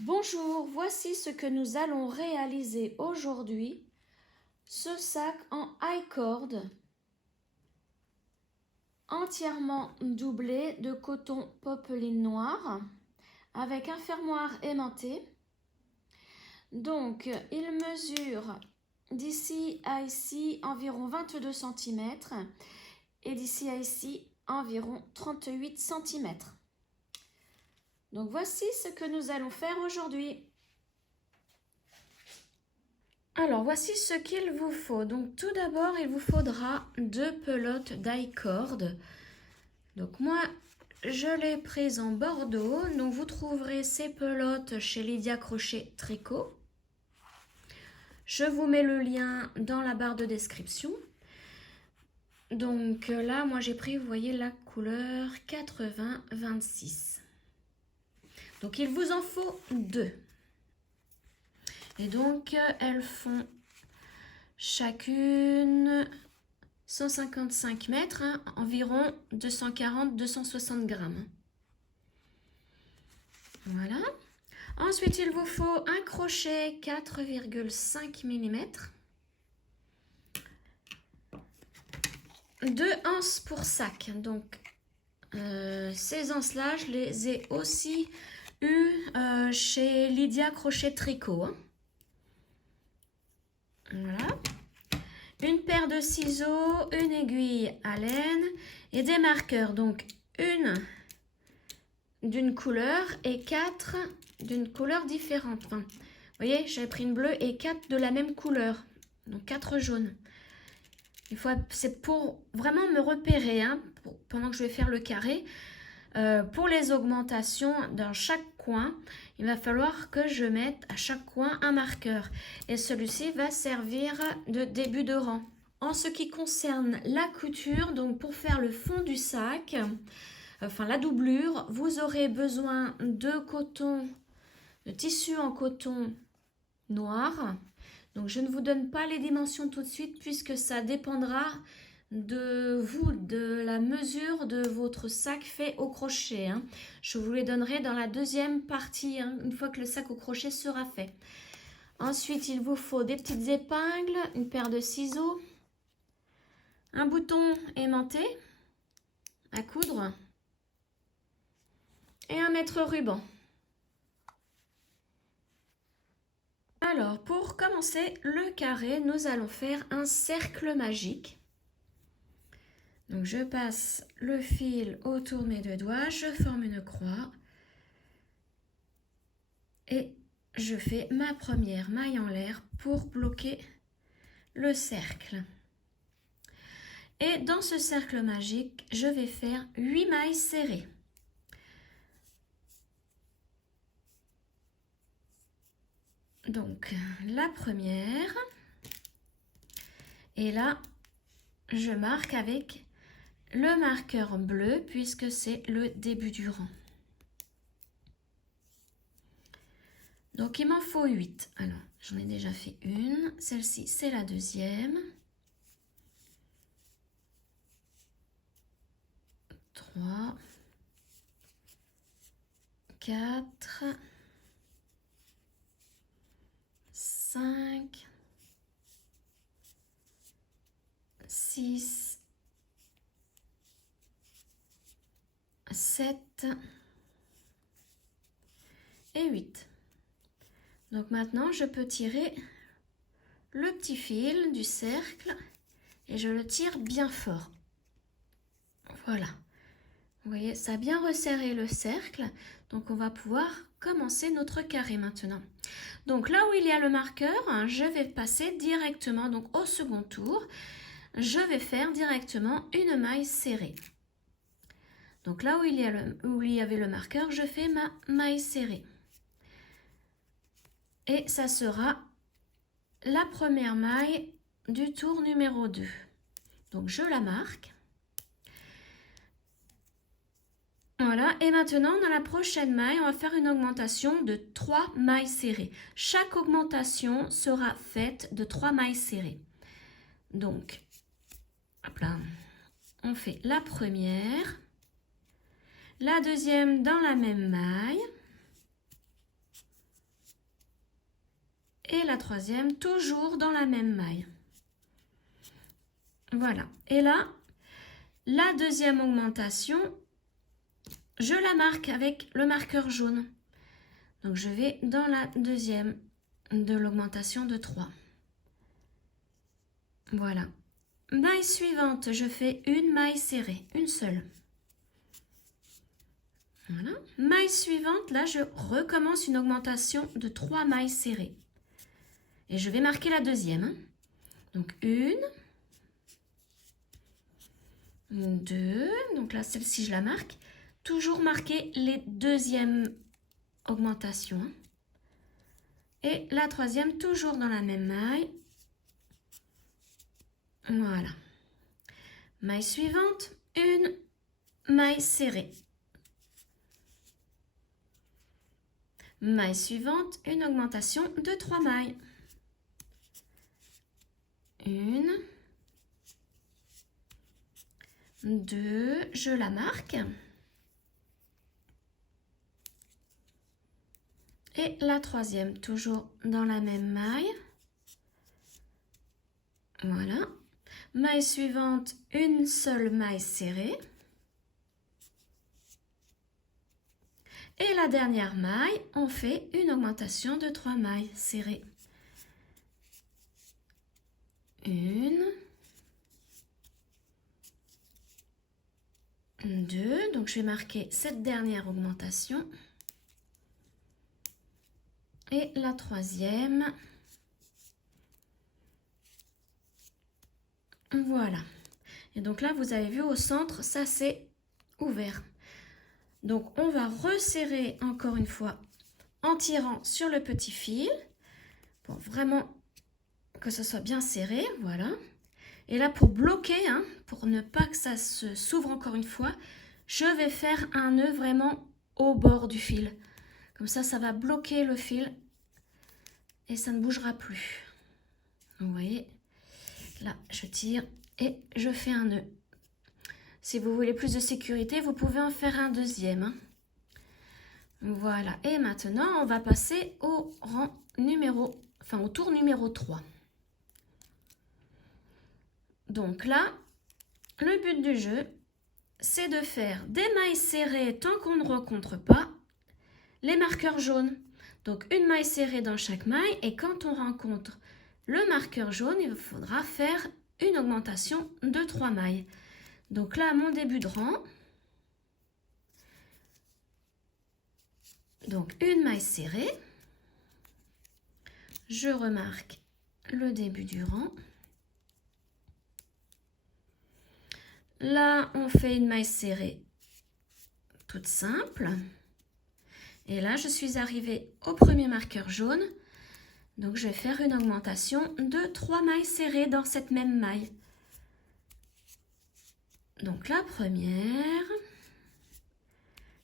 Bonjour, voici ce que nous allons réaliser aujourd'hui. Ce sac en I-cord entièrement doublé de coton popeline noir avec un fermoir aimanté. Donc, il mesure d'ici à ici environ 22 cm et d'ici à ici environ 38 cm. Donc, voici ce que nous allons faire aujourd'hui. Alors, voici ce qu'il vous faut. Donc, tout d'abord, il vous faudra 2 pelotes d'i-cord. Donc, moi, je l'ai prise en bordeaux. Donc, vous trouverez ces pelotes chez Lydia Crochet Tricot. Je vous mets le lien dans la barre de description. Donc, là, moi, j'ai pris, vous voyez, la couleur 80-26. Donc, il vous en faut 2. Et donc, elles font chacune 155 mètres, hein, environ 240-260 grammes. Voilà. Ensuite, il vous faut un crochet 4,5 mm. 2 anses pour sac. Donc, ces anses-là, je les ai aussi eues chez Lydia Crochet Tricot. Hein. Voilà. Une paire de ciseaux, une aiguille à laine et des marqueurs. Donc, une d'une couleur et 4 d'une couleur différente. Enfin, vous voyez, j'avais pris une bleue et 4 de la même couleur. Donc, 4 jaunes. C'est pour vraiment me repérer hein, pendant que je vais faire le carré. Pour les augmentations dans chaque coin, il va falloir que je mette à chaque coin un marqueur. Et celui-ci va servir de début de rang. En ce qui concerne la couture, donc pour faire le fond du sac, enfin la doublure, vous aurez besoin de tissu en coton noir. Donc je ne vous donne pas les dimensions tout de suite puisque ça dépendra de vous, de la mesure de votre sac fait au crochet. Hein. Je vous les donnerai dans la deuxième partie, hein, une fois que le sac au crochet sera fait. Ensuite, il vous faut des petites épingles, une paire de ciseaux, un bouton aimanté à coudre et un mètre ruban. Alors, pour commencer le carré, nous allons faire un cercle magique. Donc, je passe le fil autour de mes 2 doigts, je forme une croix et je fais ma première maille en l'air pour bloquer le cercle. Et dans ce cercle magique, je vais faire 8 mailles serrées. Donc, la première. Et là, je marque avec le marqueur bleu puisque c'est le début du rang. Donc, il m'en faut 8. Alors, j'en ai déjà fait une. Celle-ci, c'est la deuxième. 3, 4, 5, 6, 7 et 8. Donc maintenant, je peux tirer le petit fil du cercle et je le tire bien fort. Voilà. Vous voyez, ça a bien resserré le cercle. Donc, on va pouvoir commencer notre carré maintenant. Donc, là où il y a le marqueur, je vais passer directement, donc au second tour, je vais faire directement une maille serrée. Donc, là où il y avait le marqueur, je fais ma maille serrée. Et ça sera la première maille du tour numéro 2. Donc, je la marque. Voilà, et maintenant, dans la prochaine maille, on va faire une augmentation de 3 mailles serrées. Chaque augmentation sera faite de 3 mailles serrées. Donc, hop là, on fait la première, la deuxième dans la même maille, et la troisième toujours dans la même maille. Voilà. Et là, la deuxième augmentation, je la marque avec le marqueur jaune. Donc, je vais dans la deuxième de l'augmentation de 3. Voilà. Maille suivante, je fais une maille serrée, une seule. Voilà. Maille suivante, là, je recommence une augmentation de 3 mailles serrées. Et je vais marquer la deuxième. Donc, 1, 2, donc là, celle-ci, je la marque. Toujours marquer les deuxièmes augmentations. Et la troisième, toujours dans la même maille. Voilà. Maille suivante, une maille serrée. Maille suivante, une augmentation de 3 mailles. 1, 2, je la marque. Et la troisième, toujours dans la même maille. Voilà. Maille suivante, une seule maille serrée. Et la dernière maille, on fait une augmentation de 3 mailles serrées. 1, 2, donc je vais marquer cette dernière augmentation. Et la troisième. Voilà. Et donc là, vous avez vu au centre, ça c'est ouvert. Donc on va resserrer encore une fois en tirant sur le petit fil pour vraiment que ce soit bien serré. Voilà. Et là, pour bloquer, hein, pour ne pas que ça s'ouvre encore une fois, je vais faire un nœud vraiment au bord du fil. Comme ça va bloquer le fil et ça ne bougera plus. Vous voyez, là, je tire et je fais un nœud. Si vous voulez plus de sécurité, vous pouvez en faire un deuxième. Hein. Voilà. Et maintenant, on va passer au au tour numéro 3. Donc là, le but du jeu, c'est de faire des mailles serrées tant qu'on ne rencontre pas les marqueurs jaunes. Donc une maille serrée dans chaque maille et quand on rencontre le marqueur jaune, il faudra faire une augmentation de 3 mailles. Donc là, mon début de rang, donc une maille serrée, je remarque le début du rang. Là, on fait une maille serrée toute simple. Et là, je suis arrivée au premier marqueur jaune. Donc, je vais faire une augmentation de 3 mailles serrées dans cette même maille. Donc, la première.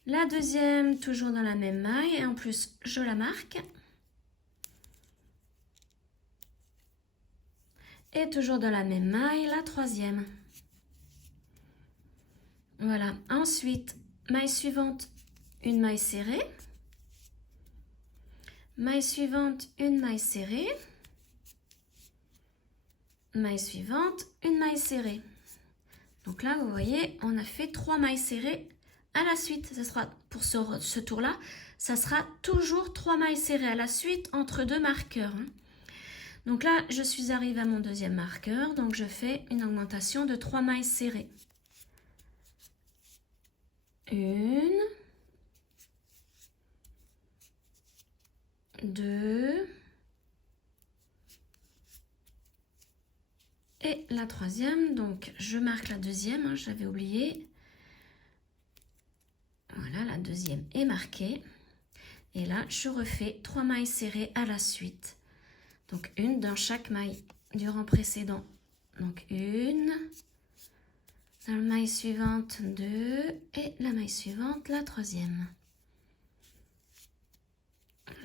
La deuxième, toujours dans la même maille. Et en plus, je la marque. Et toujours dans la même maille, la troisième. Voilà. Ensuite, maille suivante, une maille serrée. Maille suivante, une maille serrée. Maille suivante, une maille serrée. Donc là, vous voyez, on a fait 3 mailles serrées à la suite. Ça sera pour ce tour-là, ça sera toujours 3 mailles serrées à la suite entre deux marqueurs. Donc là, je suis arrivée à mon deuxième marqueur, donc je fais une augmentation de 3 mailles serrées. 1, 2 et la troisième, donc je marque la deuxième, hein, j'avais oublié. Voilà, la deuxième est marquée. Et là, je refais 3 mailles serrées à la suite. Donc une dans chaque maille du rang précédent. Donc une, dans la maille suivante 2 et la maille suivante la troisième.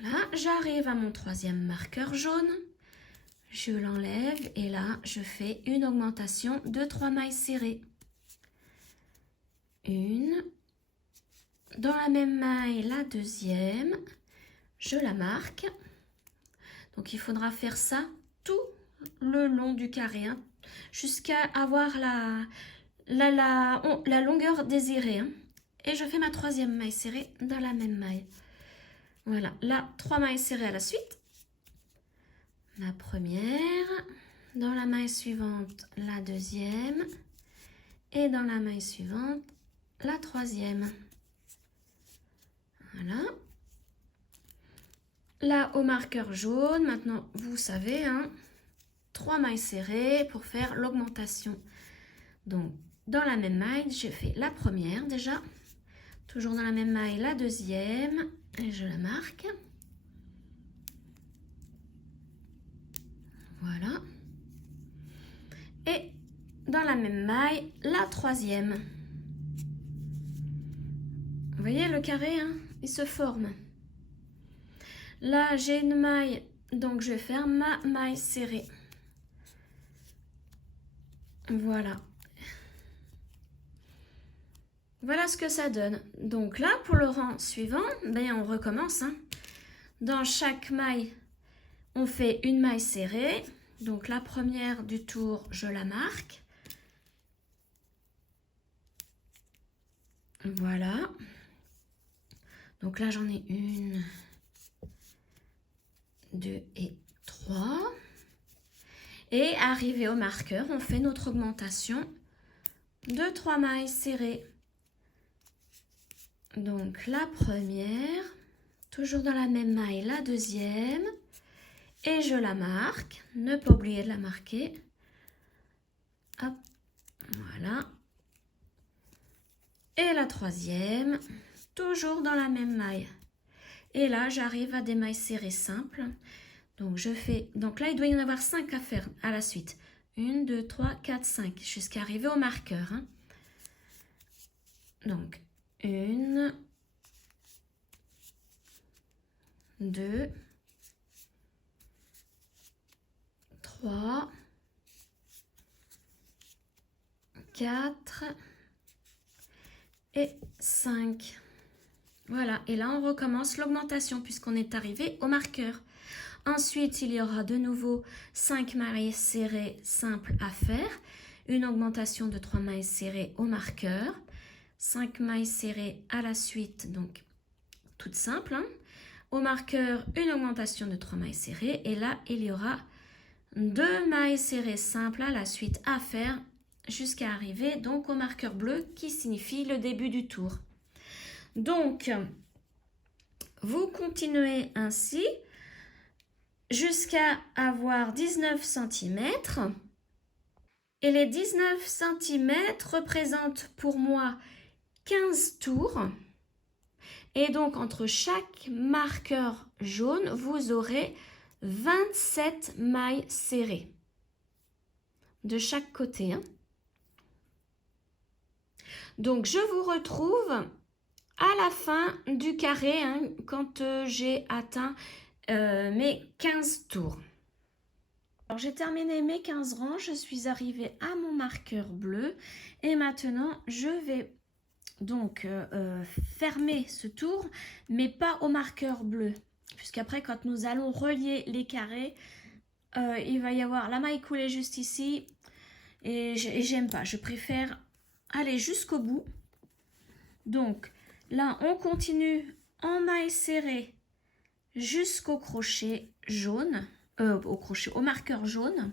Là, j'arrive à mon troisième marqueur jaune. Je l'enlève et là, je fais une augmentation de 3 mailles serrées. Une, dans la même maille la deuxième, je la marque. Donc il faudra faire ça tout le long du carré, hein, jusqu'à avoir la longueur désirée. Hein. Et je fais ma troisième maille serrée dans la même maille. Voilà, là, 3 mailles serrées à la suite. La première, dans la maille suivante, la deuxième, et dans la maille suivante, la troisième. Voilà. Là, au marqueur jaune, maintenant, vous savez, hein, 3 mailles serrées pour faire l'augmentation. Donc, dans la même maille, j'ai fait la première déjà. Toujours dans la même maille, la deuxième. Et je la marque. Voilà. Et dans la même maille, la troisième. Vous voyez le carré, hein, il se forme. Là, j'ai une maille, donc je vais faire ma maille serrée. Voilà. Voilà ce que ça donne. Donc là, pour le rang suivant, ben, on recommence. Hein. Dans chaque maille, on fait une maille serrée. Donc la première du tour, je la marque. Voilà. Donc là, j'en ai 1, 2 et 3. Et arrivé au marqueur, on fait notre augmentation de 3 mailles serrées. Donc la première, toujours dans la même maille, la deuxième. Et je la marque. Ne pas oublier de la marquer. Hop, voilà. Et la troisième, toujours dans la même maille. Et là, j'arrive à des mailles serrées simples. Donc, je fais... Donc là, il doit y en avoir 5 à faire à la suite. 1, 2, 3, 4, 5. Jusqu'à arriver au marqueur. Hein. Donc, 1, 2, 3, 4 et 5. Voilà, et là on recommence l'augmentation puisqu'on est arrivé au marqueur. Ensuite, il y aura de nouveau 5 mailles serrées simples à faire. Une augmentation de 3 mailles serrées au marqueur. 5 mailles serrées à la suite, donc toutes simples. Hein. Au marqueur, une augmentation de 3 mailles serrées. Et là, il y aura 2 mailles serrées simples à la suite à faire jusqu'à arriver donc au marqueur bleu qui signifie le début du tour. Donc, vous continuez ainsi jusqu'à avoir 19 cm. Et les 19 cm représentent pour moi 15 tours. Et donc, entre chaque marqueur jaune, vous aurez 27 mailles serrées de chaque côté. Hein. Donc, je vous retrouve à la fin du carré hein, quand j'ai atteint mes 15 tours. Alors, j'ai terminé mes 15 rangs, je suis arrivée à mon marqueur bleu et maintenant, je vais donc fermer ce tour, mais pas au marqueur bleu. Puisqu'après, quand nous allons relier les carrés, il va y avoir la maille coulée juste ici. Et j'aime pas, je préfère aller jusqu'au bout. Donc là, on continue en maille serrée jusqu'au crochet jaune, au marqueur jaune.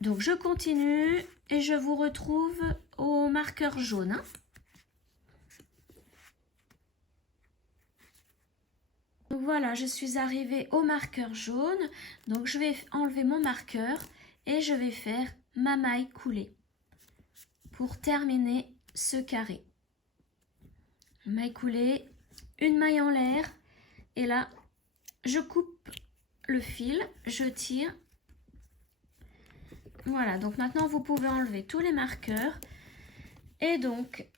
Donc je continue et je vous retrouve au marqueur jaune. Hein. Donc voilà, je suis arrivée au marqueur jaune. Donc je vais enlever mon marqueur et je vais faire ma maille coulée pour terminer ce carré. Maille coulée, une maille en l'air et là je coupe le fil, je tire. Voilà, donc maintenant vous pouvez enlever tous les marqueurs et donc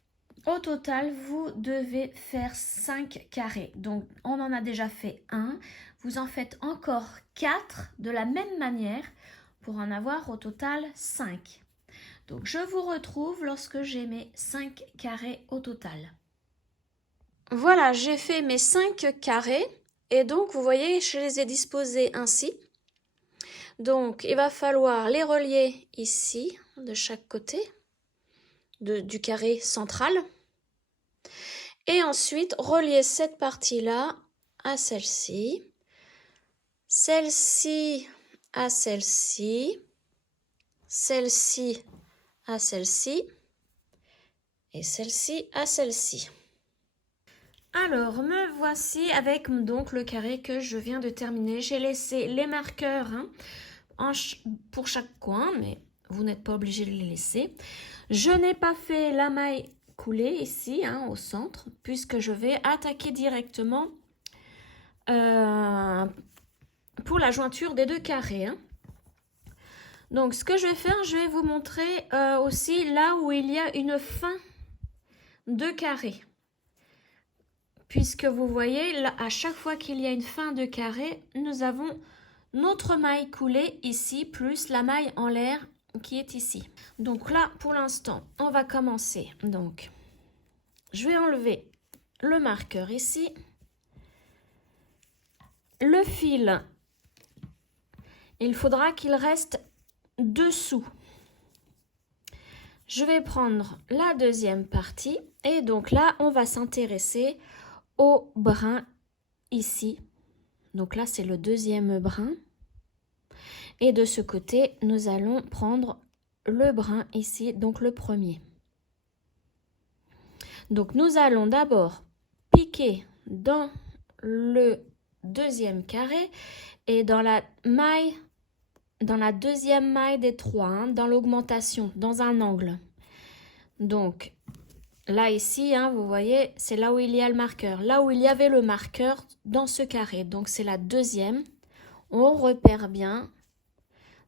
au total vous devez faire 5 carrés. Donc on en a déjà fait 1, vous en faites encore 4 de la même manière pour en avoir au total 5. Donc je vous retrouve lorsque j'ai mes 5 carrés au total. Voilà, j'ai fait mes 5 carrés Et donc, vous voyez, je les ai disposés ainsi. Donc, il va falloir les relier ici, de chaque côté du carré central. Et ensuite, relier cette partie-là à celle-ci. Celle-ci à celle-ci. Celle-ci à celle-ci. Et celle-ci à celle-ci. Alors, me voici avec donc le carré que je viens de terminer. J'ai laissé les marqueurs pour chaque coin, mais vous n'êtes pas obligé de les laisser. Je n'ai pas fait la maille coulée ici, au centre, puisque je vais attaquer directement pour la jointure des deux carrés. Donc, ce que je vais faire, je vais vous montrer aussi là où il y a une fin de carré. Puisque vous voyez, là, à chaque fois qu'il y a une fin de carré, nous avons notre maille coulée ici, plus la maille en l'air qui est ici. Donc là, pour l'instant, on va commencer. Donc, je vais enlever le marqueur ici. Le fil, il faudra qu'il reste dessous. Je vais prendre la deuxième partie et donc là, on va s'intéresser au brin ici. Donc là, c'est le deuxième brin. Et de ce côté, nous allons prendre le brin ici, donc le premier. Donc nous allons d'abord piquer dans le deuxième carré et dans la deuxième maille des trois, dans l'augmentation, dans un angle. Donc là ici, vous voyez, c'est là où il y a le marqueur. Là où il y avait le marqueur dans ce carré. Donc c'est la deuxième. On repère bien.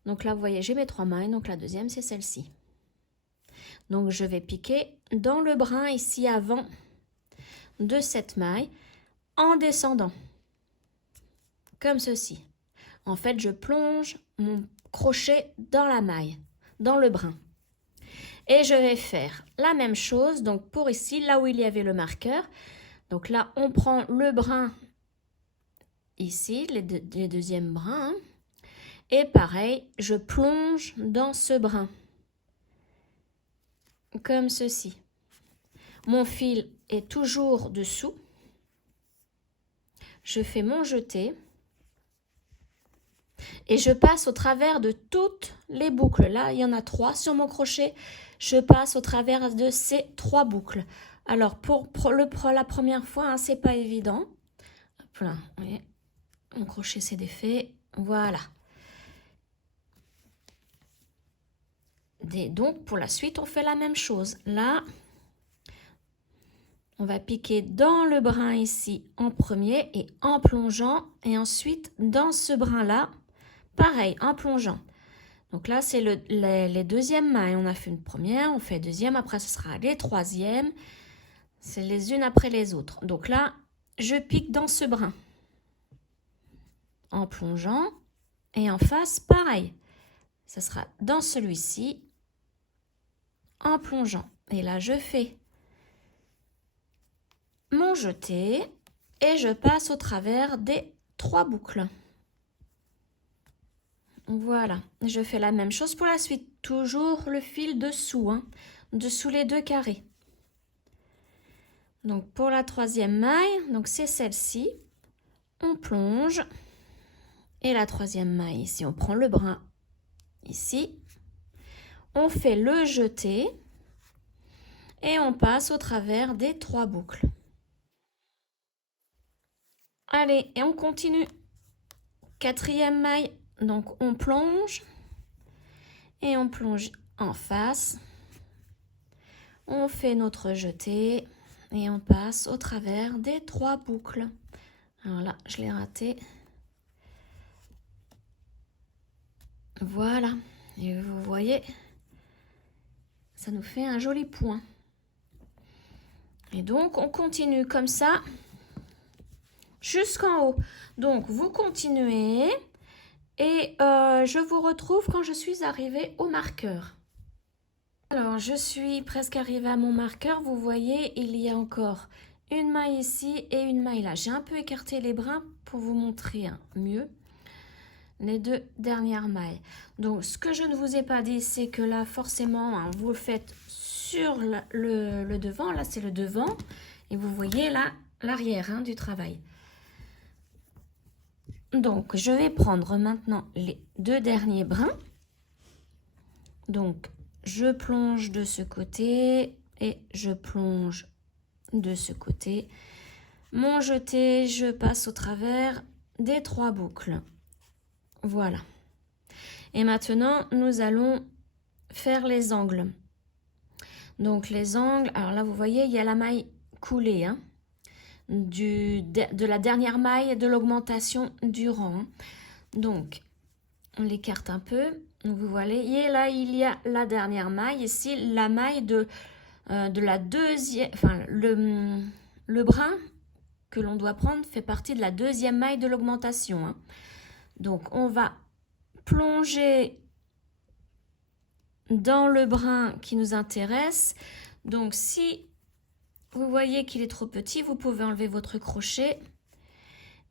Donc là, vous voyez, j'ai mes trois mailles. Donc la deuxième, c'est celle-ci. Donc je vais piquer dans le brin ici avant de cette maille en descendant. Comme ceci. En fait, je plonge mon crochet dans la maille, dans le brin. Et je vais faire la même chose, donc pour ici, là où il y avait le marqueur. Donc là, on prend le brin ici, les deuxièmes brins. Et pareil, je plonge dans ce brin. Comme ceci. Mon fil est toujours dessous. Je fais mon jeté. Et je passe au travers de toutes les boucles. Là, il y en a 3 sur mon crochet. Je passe au travers de ces 3 boucles. Alors, pour la première fois, c'est pas évident. Hop là, vous voyez, mon crochet s'est défait. Voilà. Donc, pour la suite, on fait la même chose. Là, on va piquer dans le brin ici en premier et en plongeant. Et ensuite, dans ce brin-là, pareil, en plongeant. Donc là, c'est les deuxièmes mailles. On a fait une première, on fait deuxième, après ce sera les troisièmes. C'est les unes après les autres. Donc là, je pique dans ce brin. En plongeant. Et en face, pareil. Ce sera dans celui-ci. En plongeant. Et là, je fais mon jeté. Et je passe au travers des 3 boucles. Voilà, je fais la même chose pour la suite. Toujours le fil dessous, dessous les 2 carrés. Donc pour la troisième maille, donc c'est celle-ci. On plonge. Et la troisième maille ici, on prend le brin ici. On fait le jeté. Et on passe au travers des 3 boucles. Allez, et on continue. Quatrième maille. Donc, on plonge et on plonge en face. On fait notre jeté et on passe au travers des 3 boucles. Alors là, je l'ai raté. Voilà. Et vous voyez, ça nous fait un joli point. Et donc, on continue comme ça jusqu'en haut. Donc, vous continuez. Et je vous retrouve quand je suis arrivée au marqueur. Alors, je suis presque arrivée à mon marqueur. Vous voyez, il y a encore une maille ici et une maille là. J'ai un peu écarté les brins pour vous montrer mieux les deux dernières mailles. Donc, ce que je ne vous ai pas dit, c'est que là, forcément, vous le faites sur le devant. Là, c'est le devant. Et vous voyez là, l'arrière du travail. Donc, je vais prendre maintenant les deux derniers brins. Donc, je plonge de ce côté et je plonge de ce côté. Mon jeté, je passe au travers des 3 boucles. Voilà. Et maintenant, nous allons faire les angles. Donc, les angles, alors là, vous voyez, il y a la maille coulée, de la dernière maille de l'augmentation du rang. Donc, on l'écarte un peu. Donc, vous voyez, là, il y a la dernière maille. Ici, la maille de la deuxième, enfin, le brin que l'on doit prendre fait partie de la deuxième maille de l'augmentation. Donc, on va plonger dans le brin qui nous intéresse. Donc, si vous voyez qu'il est trop petit, vous pouvez enlever votre crochet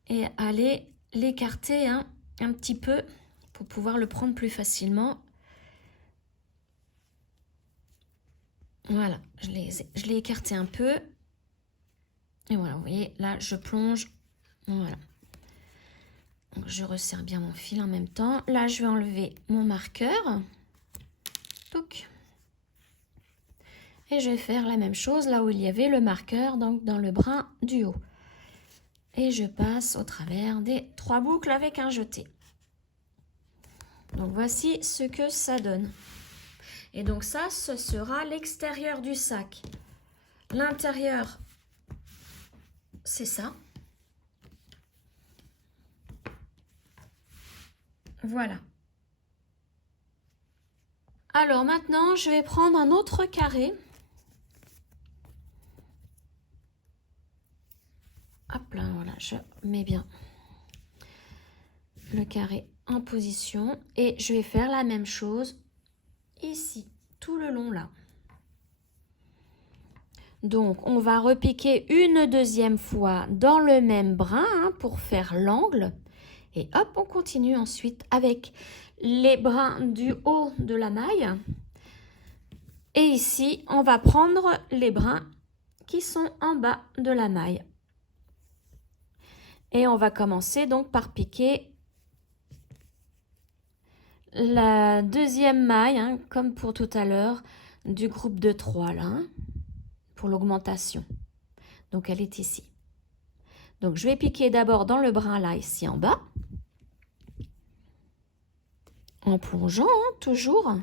et aller l'écarter un petit peu pour pouvoir le prendre plus facilement. Voilà, je l'ai écarté un peu. Et voilà, vous voyez, là, je plonge. Voilà. Donc, je resserre bien mon fil en même temps. Là, je vais enlever mon marqueur. Touc. Et je vais faire la même chose là où il y avait le marqueur, donc dans le brin du haut. Et je passe au travers des 3 boucles avec un jeté. Donc voici ce que ça donne. Et donc ça, ce sera l'extérieur du sac. L'intérieur, c'est ça. Voilà. Alors maintenant, je vais prendre un autre carré. Hop là, voilà, je mets bien le carré en position. Et je vais faire la même chose ici, tout le long là. Donc, on va repiquer une deuxième fois dans le même brin pour faire l'angle. Et hop, on continue ensuite avec les brins du haut de la maille. Et ici, on va prendre les brins qui sont en bas de la maille. Et on va commencer donc par piquer la deuxième maille, comme pour tout à l'heure, du groupe de 3 là, pour l'augmentation. Donc, elle est ici. Donc, je vais piquer d'abord dans le brin là, ici en bas. En plongeant, toujours.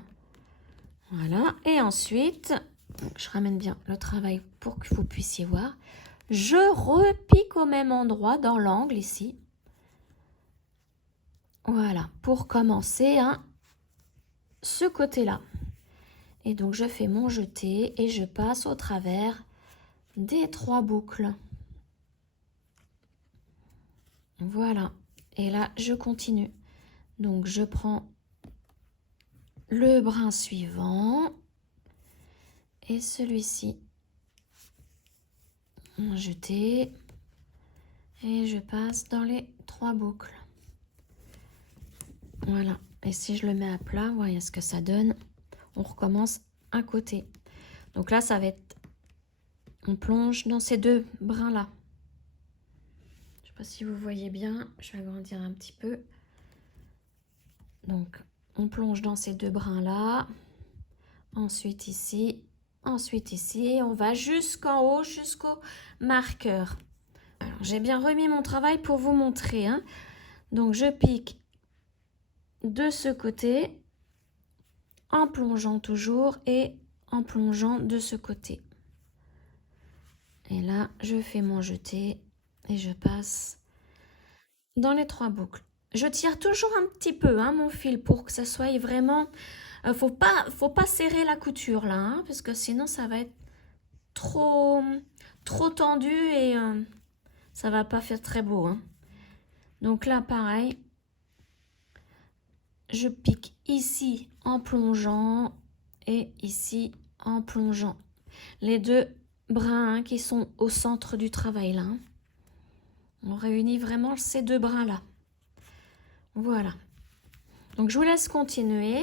Voilà. Et ensuite, je ramène bien le travail pour que vous puissiez voir. Je repique au même endroit dans l'angle ici. Voilà. Pour commencer, ce côté-là. Et donc, je fais mon jeté et je passe au travers des 3 boucles. Voilà. Et là, je continue. Donc, je prends le brin suivant et celui-ci. Jeté et je passe dans les 3 boucles. Voilà. Et si je le mets à plat, voyez ce que ça donne. On recommence un côté. Donc là, ça va être... On plonge dans ces 2 brins-là. Je ne sais pas si vous voyez bien. Je vais agrandir un petit peu. Donc, on plonge dans ces 2 brins-là. Ensuite ici. Ensuite ici. Et on va jusqu'en haut, jusqu'au marqueur. Alors, j'ai bien remis mon travail pour vous montrer. Donc, je pique de ce côté en plongeant toujours et en plongeant de ce côté. Et là, je fais mon jeté et je passe dans les 3 boucles. Je tire toujours un petit peu mon fil pour que ça soit vraiment... faut pas serrer la couture là, parce que sinon ça va être trop tendu et ça va pas faire très beau. Donc là, pareil. Je pique ici en plongeant et ici en plongeant. Les 2 brins hein, qui sont au centre du travail là. Hein. On réunit vraiment ces deux brins là. Voilà. Donc je vous laisse continuer.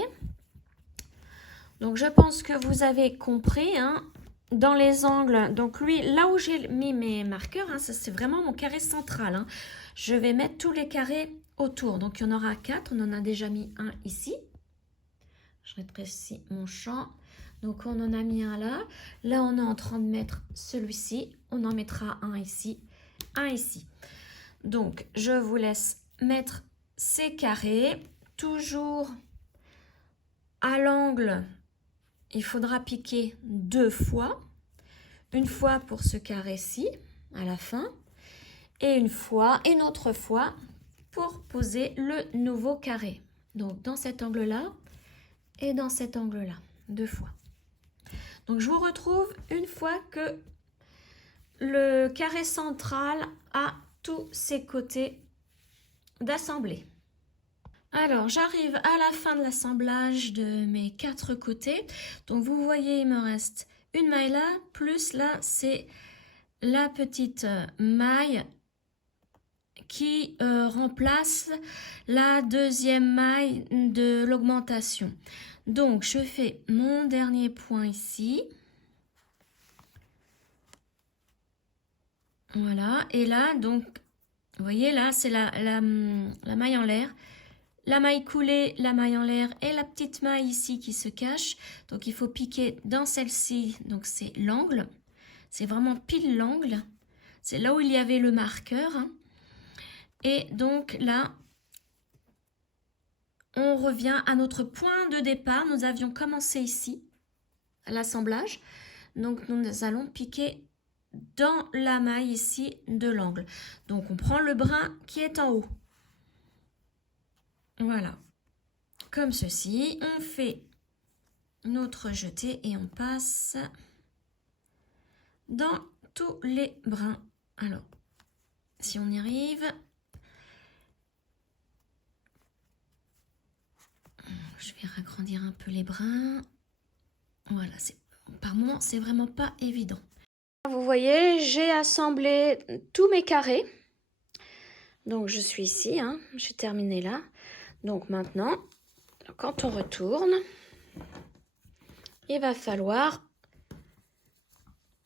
Donc je pense que vous avez compris. Hein, dans les angles, donc lui, là où j'ai mis mes marqueurs, hein, ça c'est vraiment mon carré central. Hein. Je vais mettre tous les carrés autour. Donc il y en aura 4. On en a déjà mis un ici. Je rétrécis mon champ. Donc on en a mis un là. Là on est en train de mettre celui-ci. On en mettra un ici, un ici. Donc je vous laisse mettre ces carrés. Toujours à l'angle, il faudra piquer 2 fois. Une fois pour ce carré-ci à la fin. Et une autre fois pour poser le nouveau carré. Donc dans cet angle-là et dans cet angle-là. 2 fois. Donc je vous retrouve une fois que le carré central a tous ses côtés d'assemblée. Alors j'arrive à la fin de l'assemblage de mes 4 côtés. Donc vous voyez il me reste une maille là, plus là c'est la petite maille qui remplace la deuxième maille de l'augmentation. Donc je fais mon dernier point ici. Voilà, et là, donc, vous voyez, là, c'est la maille en l'air. La maille coulée, la maille en l'air et la petite maille ici qui se cache. Donc, il faut piquer dans celle-ci. Donc, c'est l'angle. C'est vraiment pile l'angle. C'est là où il y avait le marqueur. Hein. Et donc, là, on revient à notre point de départ. Nous avions commencé ici, l'assemblage. Donc, nous allons piquer dans la maille ici de l'angle. Donc on prend le brin qui est en haut. Voilà. Comme ceci, on fait notre jeté et on passe dans tous les brins. Alors, si on y arrive, je vais agrandir un peu les brins. Voilà, par moment, c'est vraiment pas évident. Vous voyez, j'ai assemblé tous mes carrés. Donc, je suis ici, hein, j'ai terminé là. Donc, maintenant, quand on retourne, il va falloir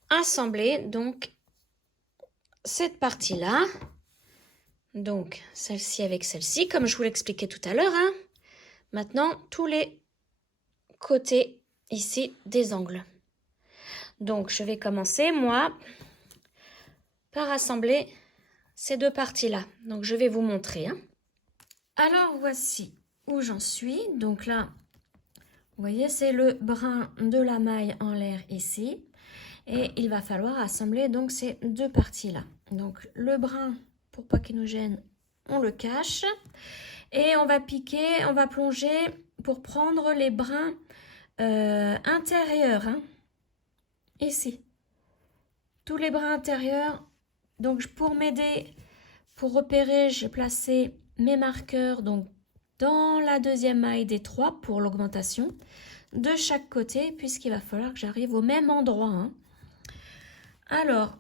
assembler donc cette partie-là. Donc, celle-ci avec celle-ci, comme je vous l'expliquais tout à l'heure. Hein. Maintenant, tous les côtés ici des angles. Donc, je vais commencer, moi, par assembler ces deux parties-là. Donc, je vais vous montrer. Hein. Alors, voici où j'en suis. Donc là, vous voyez, c'est le brin de la maille en l'air ici. Et il va falloir assembler donc ces deux parties-là. Donc, le brin, pour pas qu'il nous gêne, on le cache. Et on va piquer, on va plonger pour prendre les brins intérieurs. Hein. Ici. Tous les brins intérieurs. Donc, pour m'aider, pour repérer, j'ai placé mes marqueurs donc dans la deuxième maille des 3 pour l'augmentation de chaque côté, puisqu'il va falloir que j'arrive au même endroit. Hein. Alors,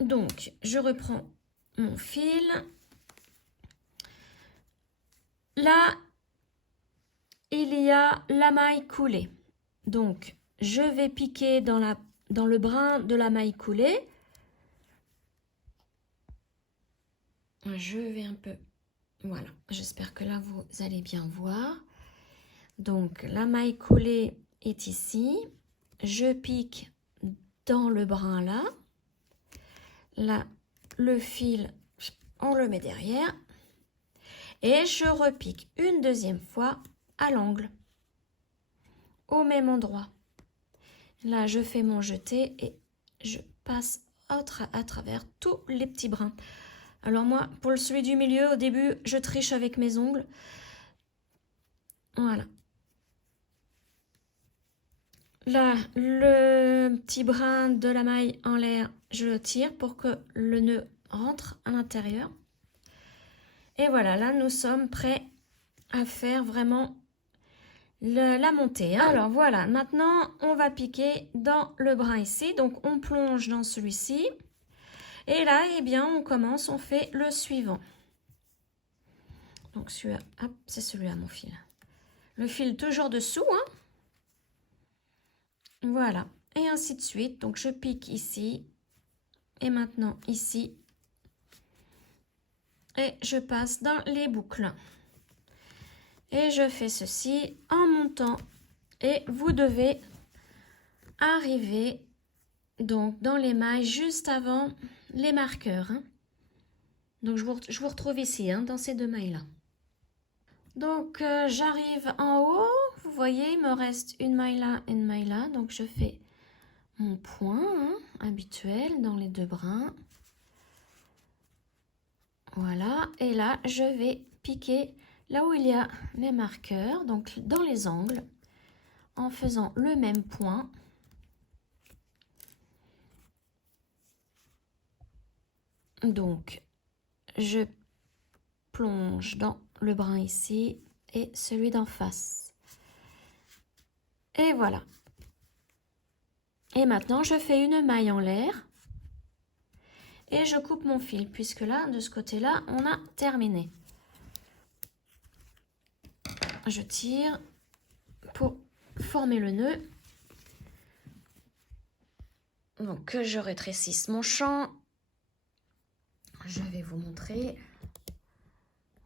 donc, je reprends mon fil. Là, il y a la maille coulée. Donc, je vais piquer dans le brin de la maille coulée. Je vais un peu... Voilà, j'espère que là, vous allez bien voir. Donc, la maille coulée est ici. Je pique dans le brin là. Là, le fil, on le met derrière. Et je repique une deuxième fois à l'angle. Au même endroit. Là, je fais mon jeté et je passe à travers tous les petits brins. Alors moi, pour celui du milieu, au début, je triche avec mes ongles. Voilà. Là, le petit brin de la maille en l'air, je le tire pour que le nœud rentre à l'intérieur. Et voilà, là, nous sommes prêts à faire vraiment la montée. Hein. Alors voilà, maintenant on va piquer dans le brin ici. Donc on plonge dans celui-ci. Et là, eh bien, on commence, on fait le suivant. Donc celui-là, hop, c'est celui-là mon fil. Le fil toujours dessous, hein. Voilà, et ainsi de suite. Donc je pique ici, et maintenant ici. Et je passe dans les boucles. Et je fais ceci en montant. Et vous devez arriver donc dans les mailles juste avant les marqueurs. Hein. Donc je vous retrouve ici, hein, dans ces deux mailles-là. Donc j'arrive en haut, vous voyez, il me reste une maille là et une maille là. Donc je fais mon point hein, habituel dans les deux brins. Voilà, et là je vais piquer là où il y a les marqueurs, donc dans les angles, en faisant le même point. Donc je plonge dans le brin ici et celui d'en face. Et voilà. Et maintenant, je fais une maille en l'air et je coupe mon fil puisque là, de ce côté-là, on a terminé. Je tire pour former le nœud. Donc, que je rétrécisse mon champ. Je vais vous montrer.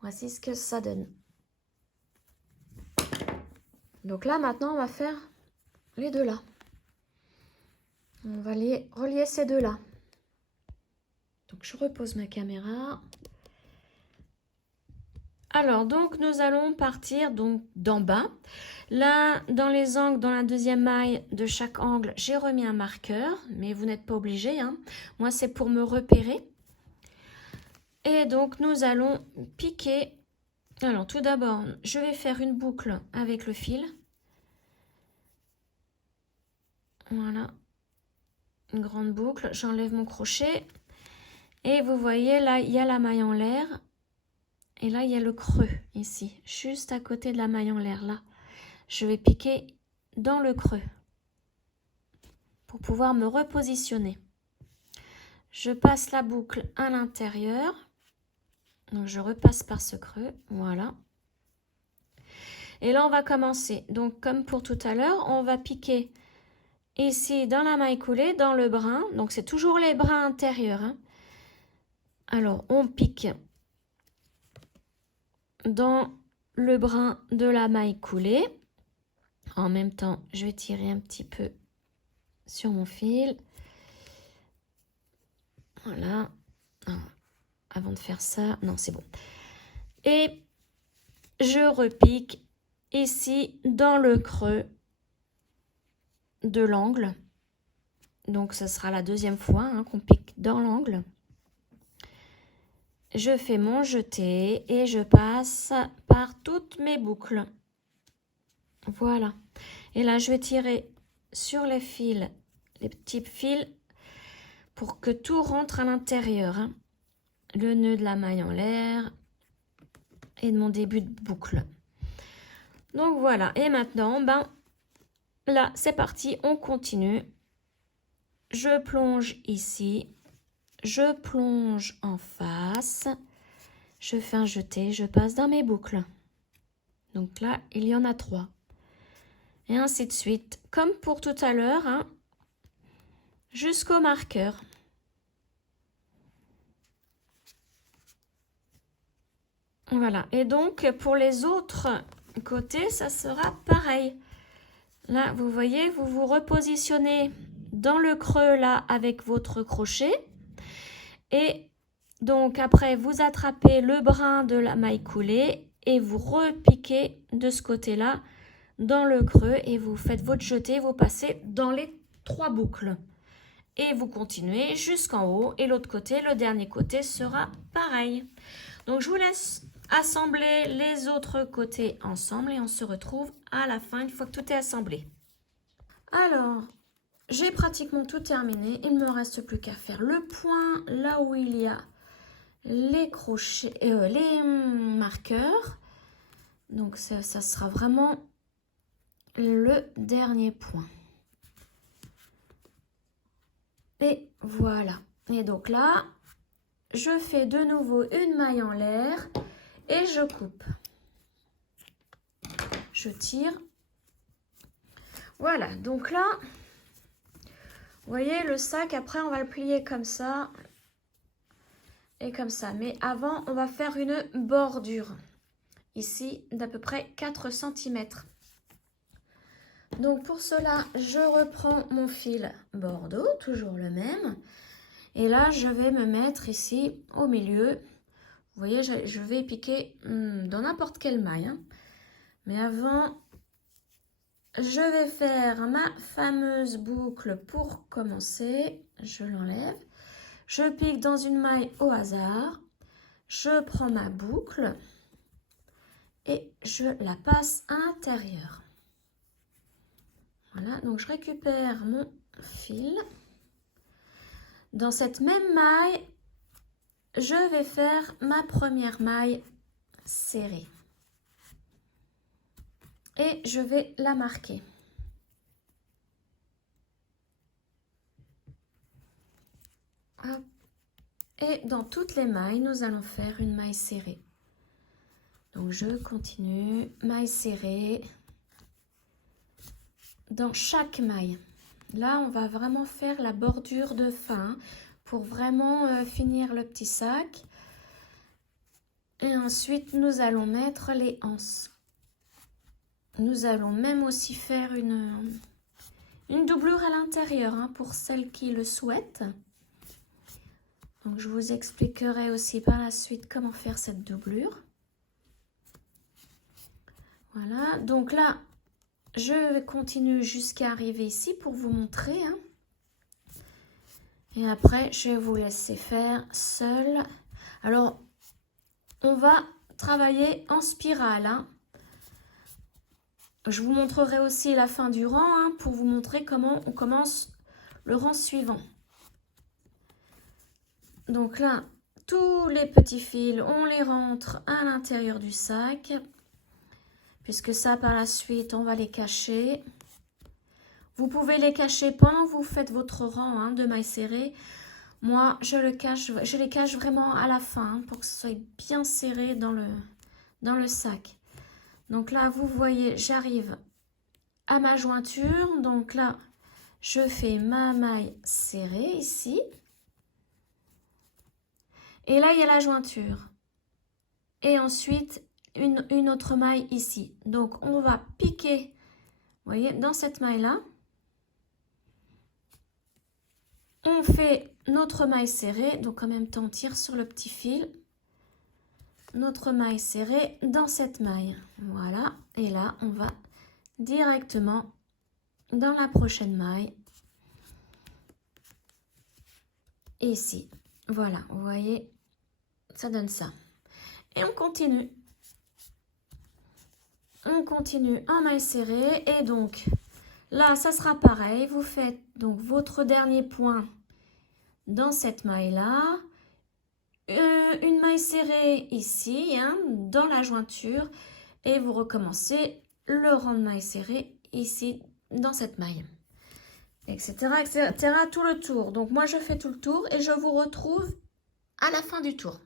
Voici ce que ça donne. Donc là, maintenant, on va faire les deux là. On va les relier ces deux là. Donc je repose ma caméra. Alors donc nous allons partir donc d'en bas. Là dans les angles, dans la deuxième maille de chaque angle, j'ai remis un marqueur, mais vous n'êtes pas obligé. Hein. Moi c'est pour me repérer. Et donc nous allons piquer. Alors tout d'abord, je vais faire une boucle avec le fil. Voilà. Une grande boucle, j'enlève mon crochet et vous voyez là il y a la maille en l'air et là il y a le creux ici, juste à côté de la maille en l'air là. Je vais piquer dans le creux pour pouvoir me repositionner. Je passe la boucle à l'intérieur, donc je repasse par ce creux, voilà. Et là on va commencer, donc comme pour tout à l'heure, on va piquer ici dans la maille coulée, dans le brin, donc c'est toujours les brins intérieurs. Hein. Alors on pique dans le brin de la maille coulée. En même temps, je vais tirer un petit peu sur mon fil. Voilà. Avant de faire ça, non c'est bon. Et je repique ici dans le creux de l'angle. Donc ce sera la deuxième fois hein, qu'on pique dans l'angle. Je fais mon jeté et je passe par toutes mes boucles. Voilà. Et là, je vais tirer sur les fils, les petits fils, pour que tout rentre à l'intérieur. Hein. Le nœud de la maille en l'air et de mon début de boucle. Donc voilà. Et maintenant, ben, là, c'est parti. On continue. Je plonge ici. Je plonge en face. Je fais un jeté. Je passe dans mes boucles. Donc là, il y en a 3. Et ainsi de suite. Comme pour tout à l'heure, hein, jusqu'au marqueur. Voilà. Et donc, pour les autres côtés, ça sera pareil. Là, vous voyez, vous vous repositionnez dans le creux là avec votre crochet. Et donc, après, vous attrapez le brin de la maille coulée et vous repiquez de ce côté-là dans le creux et vous faites votre jeté, vous passez dans les 3 boucles. Et vous continuez jusqu'en haut. Et l'autre côté, le dernier côté sera pareil. Donc, je vous laisse assembler les autres côtés ensemble et on se retrouve à la fin une fois que tout est assemblé. Alors, j'ai pratiquement tout terminé. Il ne me reste plus qu'à faire le point là où il y a les crochets, les marqueurs. Donc, ça sera vraiment le dernier point. Et voilà. Et donc là, je fais de nouveau une maille en l'air et je coupe. Je tire. Voilà, donc là, vous voyez le sac, après on va le plier comme ça et comme ça. Mais avant, on va faire une bordure, ici, d'à peu près 4 cm. Donc pour cela, je reprends mon fil Bordeaux, toujours le même. Et là, je vais me mettre ici au milieu. Vous voyez, je vais piquer dans n'importe quelle maille, hein. Mais avant, je vais faire ma fameuse boucle pour commencer. Je l'enlève. Je pique dans une maille au hasard. Je prends ma boucle et je la passe à l'intérieur. Voilà, donc je récupère mon fil. Dans cette même maille, je vais faire ma première maille serrée. Et je vais la marquer. Hop. Et dans toutes les mailles, nous allons faire une maille serrée. Donc je continue, maille serrée dans chaque maille. Là, on va vraiment faire la bordure de fin pour vraiment finir le petit sac. Et ensuite, nous allons mettre les anses. Nous allons même aussi faire une doublure à l'intérieur, hein, pour celles qui le souhaitent. Donc, je vous expliquerai aussi par la suite comment faire cette doublure. Voilà, donc là, je continue jusqu'à arriver ici pour vous montrer, hein. Et après, je vais vous laisser faire seul. Alors, on va travailler en spirale, hein. Je vous montrerai aussi la fin du rang, hein, pour vous montrer comment on commence le rang suivant. Donc là, tous les petits fils, on les rentre à l'intérieur du sac. Puisque ça, par la suite, on va les cacher. Vous pouvez les cacher pendant que vous faites votre rang, hein, de mailles serrées. Moi, je les cache vraiment à la fin, hein, pour que ce soit bien serré dans le sac. Donc là, vous voyez, j'arrive à ma jointure. Donc là, je fais ma maille serrée ici. Et là, il y a la jointure. Et ensuite, une autre maille ici. Donc, on va piquer, vous voyez, dans cette maille-là. On fait notre maille serrée. Donc, en même temps, on tire sur le petit fil. Notre maille serrée dans cette maille. Voilà. Et là, on va directement dans la prochaine maille. Et ici. Voilà, vous voyez, ça donne ça. Et on continue. On continue en maille serrée. Et donc, là, ça sera pareil. Vous faites donc votre dernier point dans cette maille-là. Une maille serrée ici, hein, dans la jointure. Et vous recommencez le rang de maille serrée ici, dans cette maille. Etc., etc., tout le tour. Donc, moi, je fais tout le tour et je vous retrouve à la fin du tour.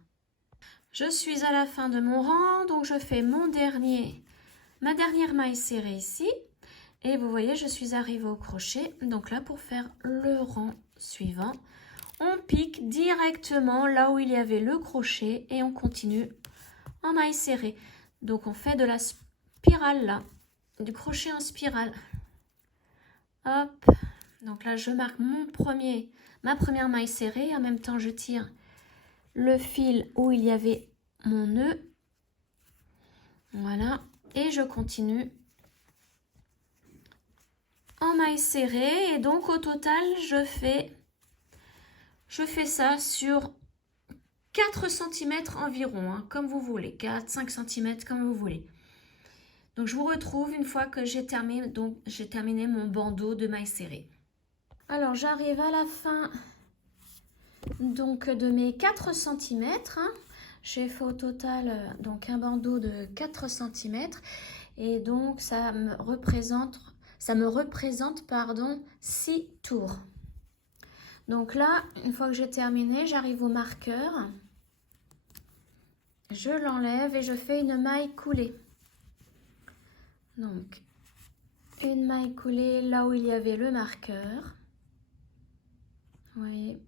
Je suis à la fin de mon rang, donc je fais ma dernière maille serrée ici. Et vous voyez, je suis arrivée au crochet. Donc là, pour faire le rang suivant, on pique directement là où il y avait le crochet et on continue en maille serrée. Donc, on fait de la spirale là, du crochet en spirale. Hop. Donc là, je marque ma première maille serrée. En même temps, je tire le fil où il y avait mon nœud. Voilà. Et je continue en maille serrée. Et donc, au total, je fais ça sur 4 cm environ, hein, comme vous voulez. 4-5 cm, comme vous voulez. Donc, je vous retrouve une fois que j'ai terminé mon bandeau de maille serrée. Alors, j'arrive à la fin donc de mes 4 cm. Hein. J'ai fait au total donc un bandeau de 4 cm. Et donc, ça me représente, pardon, 6 tours. Donc là, une fois que j'ai terminé, j'arrive au marqueur. Je l'enlève et je fais une maille coulée. Donc, une maille coulée là où il y avait le marqueur. Vous voyez.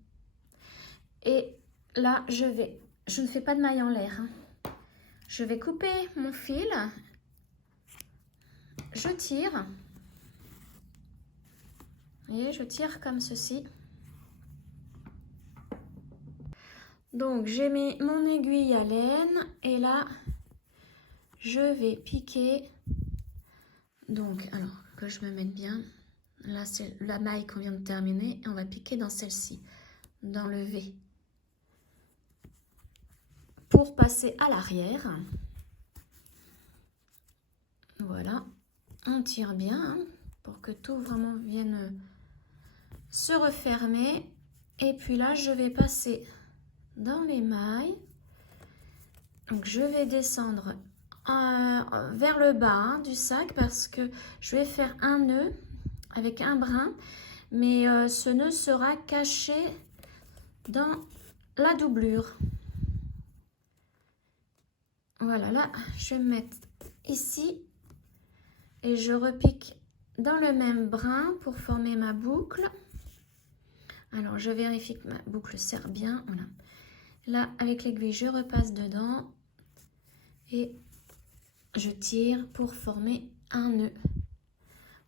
Et là, je ne fais pas de maille en l'air. Hein. Je vais couper mon fil. Je tire. Vous voyez, je tire comme ceci. Donc, j'ai mis mon aiguille à laine et là, je vais piquer. Donc, alors que je me mette bien. Là, c'est la maille qu'on vient de terminer et on va piquer dans celle-ci, dans le V. Pour passer à l'arrière. Voilà. On tire bien hein, pour que tout vraiment vienne se refermer. Et puis là, je vais passer dans les mailles. Donc, je vais descendre vers le bas hein, du sac parce que je vais faire un nœud avec un brin. Mais ce nœud sera caché dans la doublure. Voilà, là, je vais me mettre ici. Et je repique dans le même brin pour former ma boucle. Alors, je vérifie que ma boucle serre bien. Voilà. Là, avec l'aiguille, je repasse dedans. Et je tire pour former un nœud.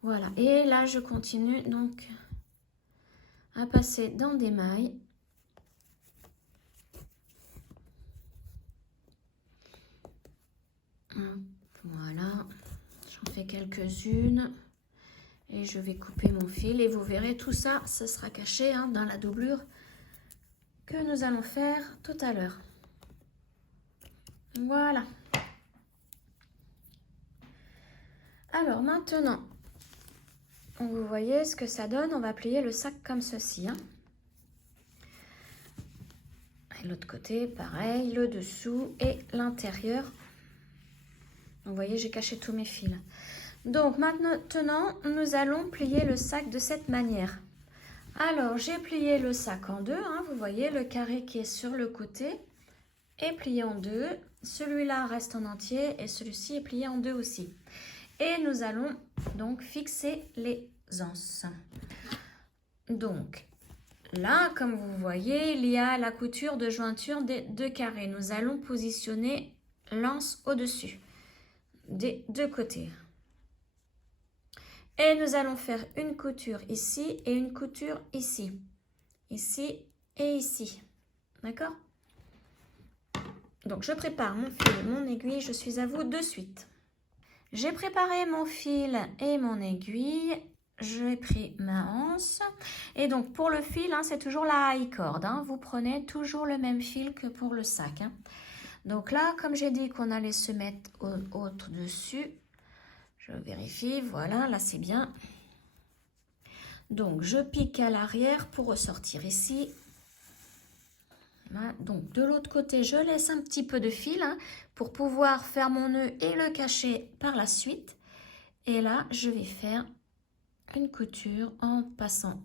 Voilà. Et là, je continue donc à passer dans des mailles. Voilà. J'en fais quelques-unes. Et je vais couper mon fil. Et vous verrez, tout ça, ce sera caché hein, dans la doublure que nous allons faire tout à l'heure. Voilà. Alors maintenant, vous voyez ce que ça donne. On va plier le sac comme ceci. Hein. Et l'autre côté, pareil, le dessous et l'intérieur. Vous voyez, j'ai caché tous mes fils. Donc maintenant, nous allons plier le sac de cette manière. Alors, j'ai plié le sac en deux. Hein, vous voyez, le carré qui est sur le côté est plié en deux. Celui-là reste en entier et celui-ci est plié en deux aussi. Et nous allons donc fixer les anses. Donc, là, comme vous voyez, il y a la couture de jointure des deux carrés. Nous allons positionner l'anse au-dessus des deux côtés. Et nous allons faire une couture ici et une couture ici. Ici et ici. D'accord? Donc, je prépare mon fil et mon aiguille. Je suis à vous de suite. J'ai préparé mon fil et mon aiguille. J'ai pris ma anse. Et donc, pour le fil, hein, c'est toujours la high cord. Hein. Vous prenez toujours le même fil que pour le sac. Hein. Donc là, comme j'ai dit qu'on allait se mettre au-dessus, je vérifie. Voilà, là, c'est bien. Donc, je pique à l'arrière pour ressortir ici. Voilà. Donc, de l'autre côté, je laisse un petit peu de fil hein, pour pouvoir faire mon nœud et le cacher par la suite. Et là, je vais faire une couture en passant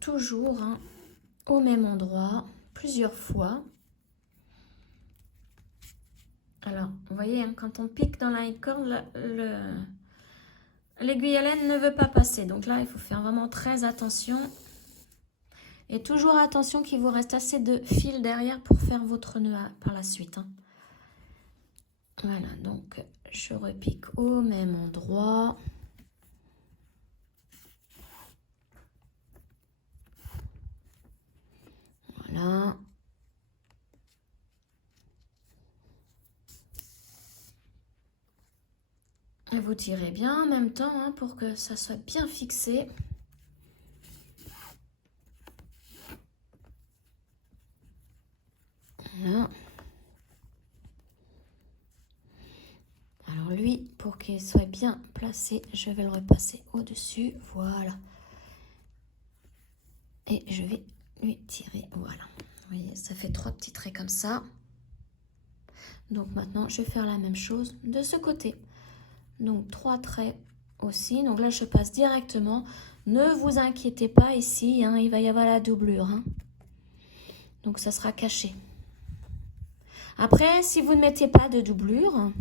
toujours hein, au même endroit, plusieurs fois. Alors, vous voyez, hein, quand on pique dans la high cord, l'aiguille à laine ne veut pas passer. Donc là, il faut faire vraiment très attention. Et toujours attention qu'il vous reste assez de fil derrière pour faire votre nœud par la suite. Hein. Voilà, donc je repique au même endroit. Voilà. Et vous tirez bien en même temps hein, pour que ça soit bien fixé. Voilà. Alors lui, pour qu'il soit bien placé, je vais le repasser au-dessus. Voilà. Et je vais lui tirer. Voilà. Vous voyez, ça fait 3 petits traits comme ça. Donc maintenant, je vais faire la même chose de ce côté. Donc 3 traits aussi. Donc là, je passe directement. Ne vous inquiétez pas ici, hein, il va y avoir la doublure. Hein. Donc ça sera caché. Après, si vous ne mettez pas de doublure,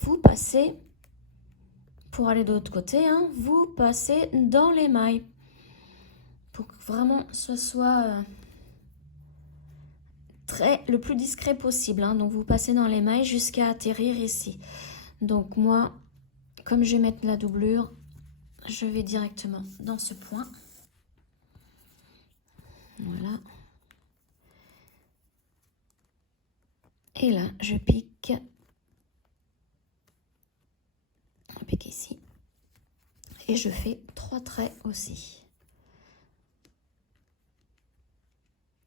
vous passez, pour aller de l'autre côté, hein, vous passez dans les mailles. Pour que vraiment ce soit le plus discret possible. Hein. Donc vous passez dans les mailles jusqu'à atterrir ici. Donc moi, comme je vais mettre la doublure, je vais directement dans ce point. Voilà. Et là, je pique. On pique ici. Et je fais 3 traits aussi.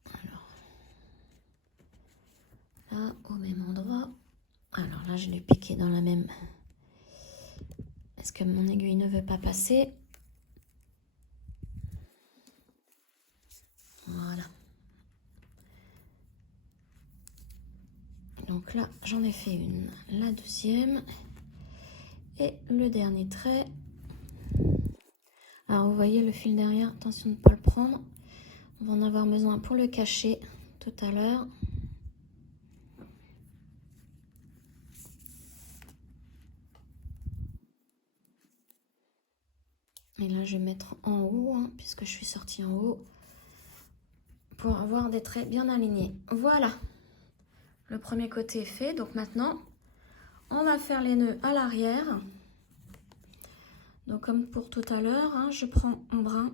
Alors, là, au même endroit. Alors là, je l'ai piqué dans la même... Est-ce que mon aiguille ne veut pas passer? Voilà. Donc là, j'en ai fait une. La deuxième. Et le dernier trait. Alors, vous voyez le fil derrière. Attention de ne pas le prendre. On va en avoir besoin pour le cacher tout à l'heure. Et là, je vais mettre en haut, hein, puisque je suis sortie en haut, pour avoir des traits bien alignés. Voilà. Le premier côté est fait. Donc maintenant, on va faire les nœuds à l'arrière. Donc comme pour tout à l'heure, hein, je prends un brin.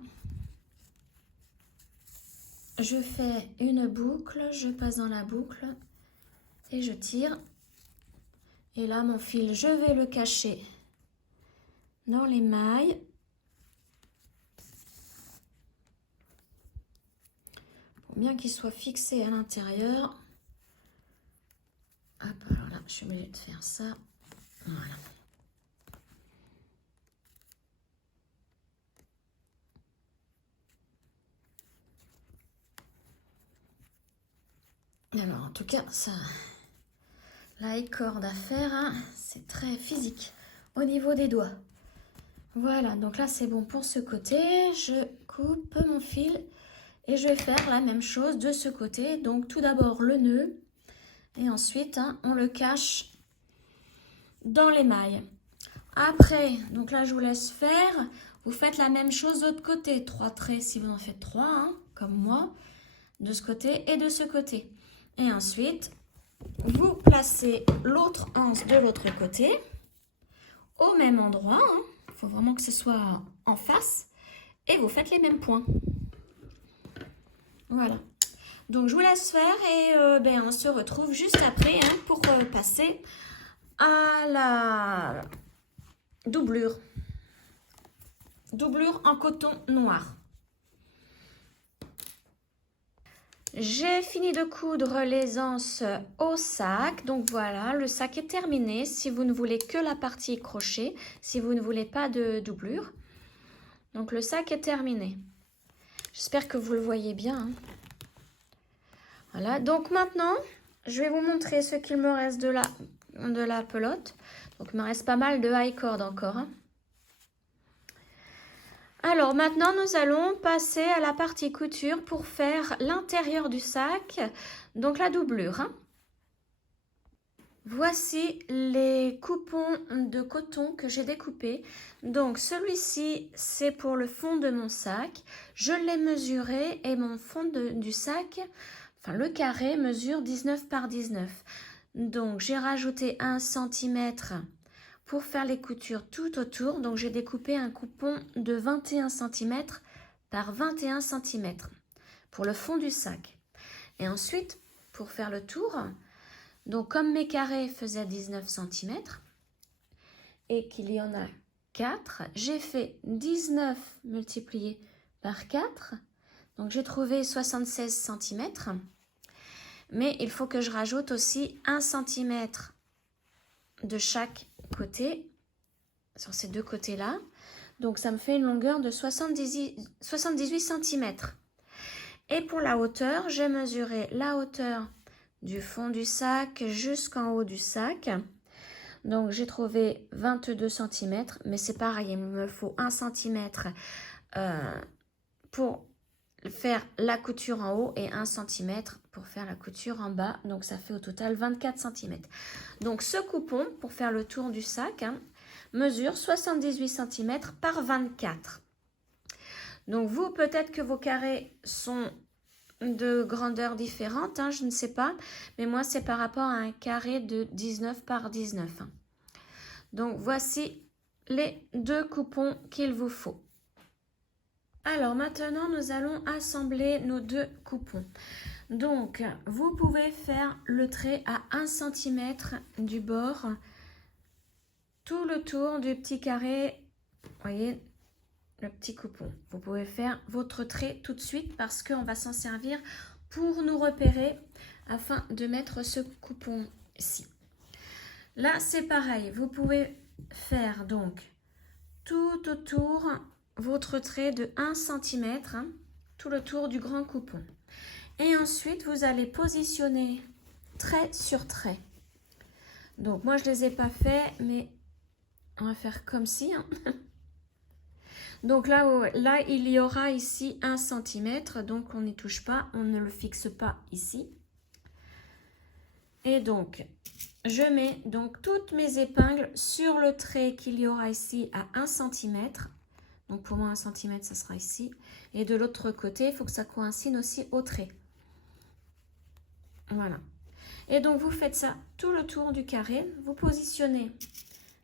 Je fais une boucle, je passe dans la boucle et je tire. Et là, mon fil, je vais le cacher dans les mailles. Pour bien qu'il soit fixé à l'intérieur. Hop, alors là, je suis obligée de faire ça. Voilà. Alors, en tout cas, ça, la corde à faire, hein, c'est très physique au niveau des doigts. Voilà, donc là, c'est bon pour ce côté. Je coupe mon fil et je vais faire la même chose de ce côté. Donc, tout d'abord, le nœud. Et ensuite, hein, on le cache dans les mailles. Après, donc là, je vous laisse faire. Vous faites la même chose de l'autre côté. 3 traits si vous en faites 3, hein, comme moi, de ce côté et de ce côté. Et ensuite, vous placez l'autre anse de l'autre côté, au même endroit. Il faut vraiment que ce soit en face. Et vous faites les mêmes points. Voilà. Donc, je vous laisse faire et ben, on se retrouve juste après hein, pour passer à la doublure. Doublure en coton noir. J'ai fini de coudre les anses au sac. Donc voilà, le sac est terminé. Si vous ne voulez que la partie crochet, si vous ne voulez pas de doublure. Donc le sac est terminé. J'espère que vous le voyez bien. Hein. Voilà, donc maintenant, je vais vous montrer ce qu'il me reste de la pelote. Donc il me reste pas mal de high cord encore. Hein. Alors maintenant, nous allons passer à la partie couture pour faire l'intérieur du sac, donc la doublure. Hein. Voici les coupons de coton que j'ai découpés. Donc celui-ci, c'est pour le fond de mon sac. Je l'ai mesuré et mon fond du sac, enfin le carré, mesure 19 par 19. Donc j'ai rajouté 1 cm pour faire les coutures tout autour. Donc j'ai découpé un coupon de 21 cm par 21 cm pour le fond du sac. Et ensuite, pour faire le tour, donc comme mes carrés faisaient 19 cm et qu'il y en a 4, j'ai fait 19 multiplié par 4. Donc j'ai trouvé 76 cm. Mais il faut que je rajoute aussi 1 cm de chaque côté, sur ces deux côtés-là. Donc ça me fait une longueur de 78 cm. Et pour la hauteur, j'ai mesuré la hauteur du fond du sac jusqu'en haut du sac. Donc j'ai trouvé 22 cm, mais c'est pareil, il me faut 1 cm pour faire la couture en haut et 1 cm pour faire la couture en bas. Donc ça fait au total 24 cm. Donc ce coupon, pour faire le tour du sac, mesure 78 cm par 24. Donc vous, peut-être que vos carrés sont de grandeur différente, je ne sais pas. Mais moi, c'est par rapport à un carré de 19 par 19. Donc voici les 2 coupons qu'il vous faut. Alors maintenant, nous allons assembler nos 2 coupons. Donc, vous pouvez faire le trait à 1 cm du bord, tout le tour du petit carré, voyez, le petit coupon. Vous pouvez faire votre trait tout de suite parce qu'on va s'en servir pour nous repérer afin de mettre ce coupon ici. Là, c'est pareil. Vous pouvez faire donc tout autour votre trait de 1 cm, tout le tour du grand coupon. Et ensuite, vous allez positionner trait sur trait. Donc, moi, je ne les ai pas faits, mais on va faire comme si. Donc là, il y aura ici 1 cm, donc on n'y touche pas, on ne le fixe pas ici. Et donc, je mets donc toutes mes épingles sur le trait qu'il y aura ici à 1 cm. Donc pour moi, 1 cm, ça sera ici. Et de l'autre côté, il faut que ça coïncide aussi au trait. Voilà. Et donc, vous faites ça tout le tour du carré. Vous positionnez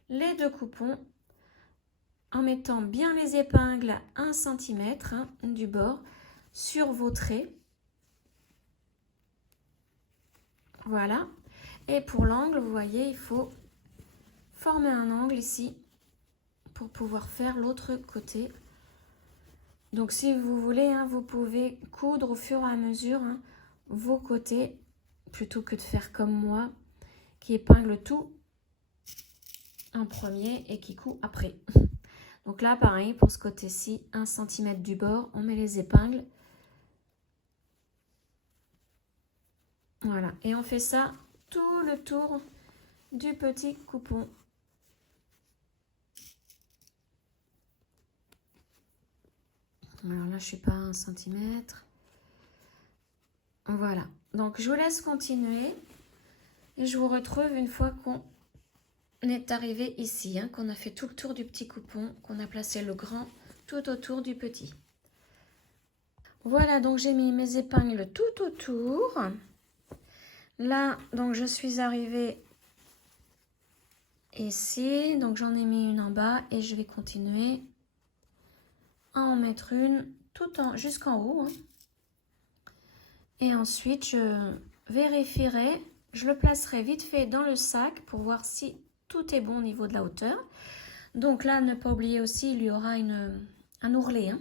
les 2 coupons en mettant bien les épingles à 1 cm du bord sur vos traits. Voilà. Et pour l'angle, vous voyez, il faut former un angle ici pour pouvoir faire l'autre côté. Donc si vous voulez, vous pouvez coudre au fur et à mesure vos côtés plutôt que de faire comme moi qui épingle tout en premier et qui coud après. Donc là, pareil, pour ce côté-ci, 1 cm du bord, on met les épingles. Voilà, et on fait ça tout le tour du petit coupon. Alors là, je ne suis pas à 1 cm. Voilà, donc je vous laisse continuer et je vous retrouve une fois qu'on est arrivé ici, qu'on a fait tout le tour du petit coupon, qu'on a placé le grand tout autour du petit. Voilà, donc j'ai mis mes épingles tout autour. Là, donc je suis arrivée ici, donc j'en ai mis une en bas et je vais continuer à en mettre une jusqu'en haut. Et ensuite, je vérifierai, je le placerai vite fait dans le sac pour voir si tout est bon au niveau de la hauteur. Donc là, ne pas oublier aussi, il y aura un ourlet.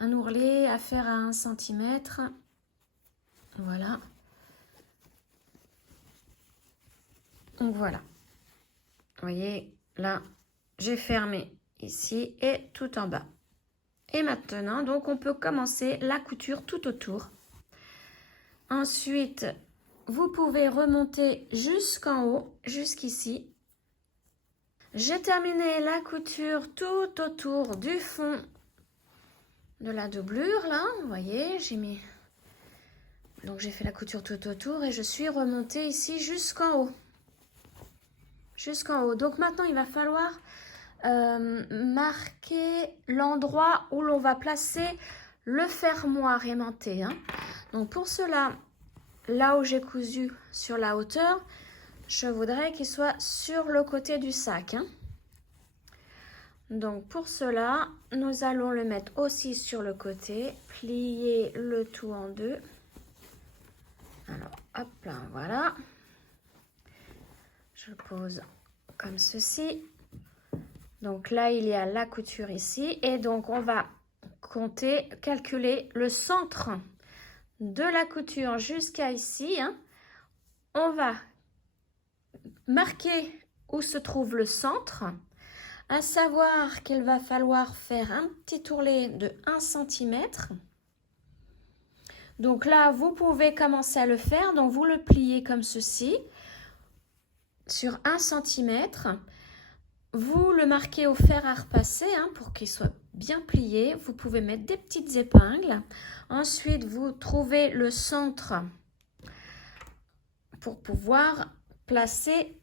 Un ourlet à faire à 1 cm. Voilà. Donc voilà. Vous voyez, là, j'ai fermé ici et tout en bas. Et maintenant, donc, on peut commencer la couture tout autour. Ensuite, vous pouvez remonter jusqu'en haut, jusqu'ici. J'ai terminé la couture tout autour du fond de la doublure, là. Vous voyez, j'ai mis... Donc, j'ai fait la couture tout autour et je suis remontée ici jusqu'en haut. Jusqu'en haut. Donc, maintenant, il va falloir marquer l'endroit où l'on va placer le fermoir aimanté. Donc, pour cela, là où j'ai cousu sur la hauteur, je voudrais qu'il soit sur le côté du sac. Donc, pour cela, nous allons le mettre aussi sur le côté, plier le tout en 2. Alors, hop là, voilà. Je pose comme ceci. Donc là, il y a la couture ici. Et donc, on va compter, calculer le centre de la couture jusqu'à ici. On va marquer où se trouve le centre. À savoir qu'il va falloir faire un petit ourlet de 1 cm. Donc là, vous pouvez commencer à le faire. Donc vous le pliez comme ceci sur 1 cm. Vous le marquez au fer à repasser hein, pour qu'il soit bien plié. Vous pouvez mettre des petites épingles. Ensuite, vous trouvez le centre pour pouvoir placer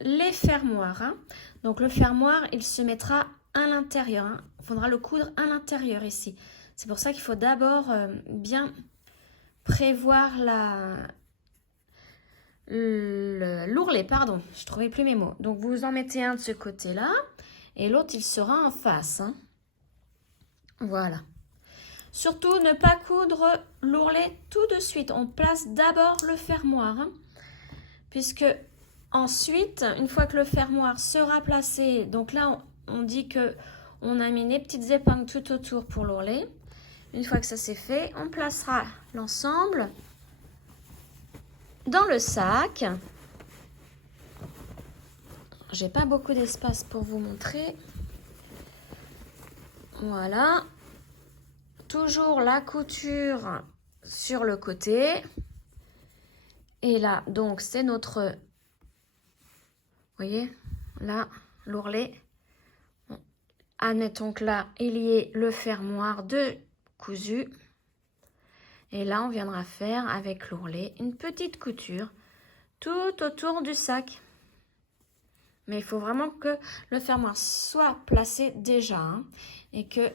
les fermoirs. Hein. Donc le fermoir, il se mettra à l'intérieur. Hein. Il faudra le coudre à l'intérieur ici. C'est pour ça qu'il faut d'abord bien prévoir l'ourlet, pardon, je trouvais plus mes mots. Donc vous en mettez un de ce côté-là et l'autre il sera en face. Hein. Voilà. Surtout ne pas coudre l'ourlet tout de suite. On place d'abord le fermoir, hein, puisque ensuite, une fois que le fermoir sera placé, donc là on dit que on a mis des petites épingles tout autour pour l'ourlet. Une fois que ça c'est fait, on placera l'ensemble dans le sac. J'ai pas beaucoup d'espace pour vous montrer. Voilà. Toujours la couture sur le côté. Et là, donc, c'est notre... Vous voyez, là, l'ourlet. Bon. Admettons que là, il y ait le fermoir de cousu. Et là, on viendra faire avec l'ourlet une petite couture tout autour du sac. Mais il faut vraiment que le fermoir soit placé déjà hein, et que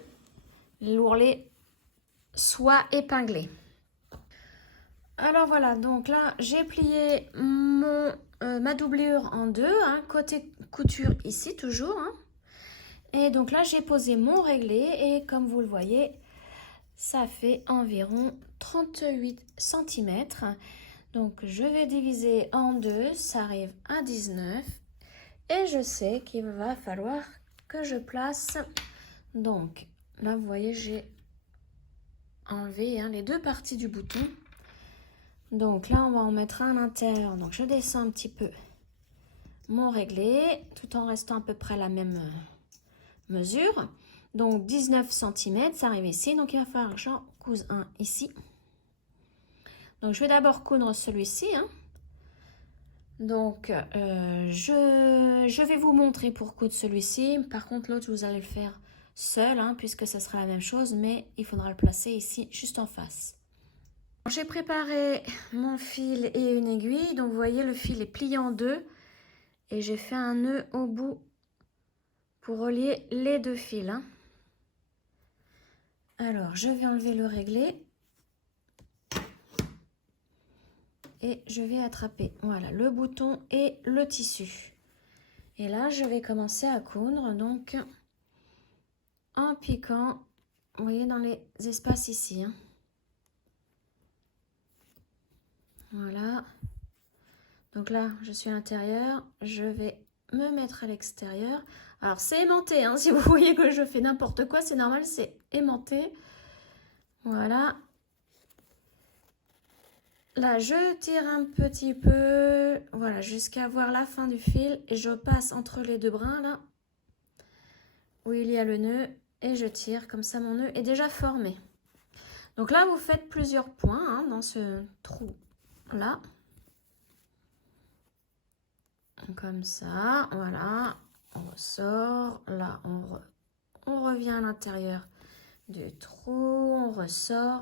l'ourlet soit épinglé. Alors voilà, donc là, j'ai plié ma doublure en deux, hein, côté couture ici toujours. Hein. Et donc là, j'ai posé mon réglé et comme vous le voyez, ça fait environ 38 cm. Donc je vais diviser en deux, ça arrive à 19. Et je sais qu'il va falloir que je place, donc là vous voyez j'ai enlevé hein, les deux parties du bouton. Donc là on va en mettre un à l'intérieur, donc je descends un petit peu mon réglé tout en restant à peu près la même mesure. Donc 19 cm, ça arrive ici, donc il va falloir que j'en couse un ici. Donc je vais d'abord coudre celui-ci. Hein. Donc, je vais vous montrer pour coudre celui-ci. Par contre, l'autre, vous allez le faire seul, hein, puisque ça sera la même chose, mais il faudra le placer ici, juste en face. J'ai préparé mon fil et une aiguille. Donc, vous voyez, le fil est plié en deux. Et j'ai fait un nœud au bout pour relier les deux fils. Hein. Alors, je vais enlever le réglé. Et je vais attraper voilà, le bouton et le tissu. Et là, je vais commencer à coudre, donc en piquant, vous voyez, dans les espaces ici. Hein. Voilà. Donc là, je suis à l'intérieur, je vais me mettre à l'extérieur. Alors, c'est aimanté, hein, si vous voyez que je fais n'importe quoi, c'est normal, c'est aimanté. Voilà. Là, je tire un petit peu, voilà, jusqu'à voir la fin du fil. Et je passe entre les deux brins, là, où il y a le nœud. Et je tire, comme ça, mon nœud est déjà formé. Donc là, vous faites plusieurs points hein, dans ce trou-là. Comme ça, voilà. On ressort. Là, on revient à l'intérieur du trou. On ressort.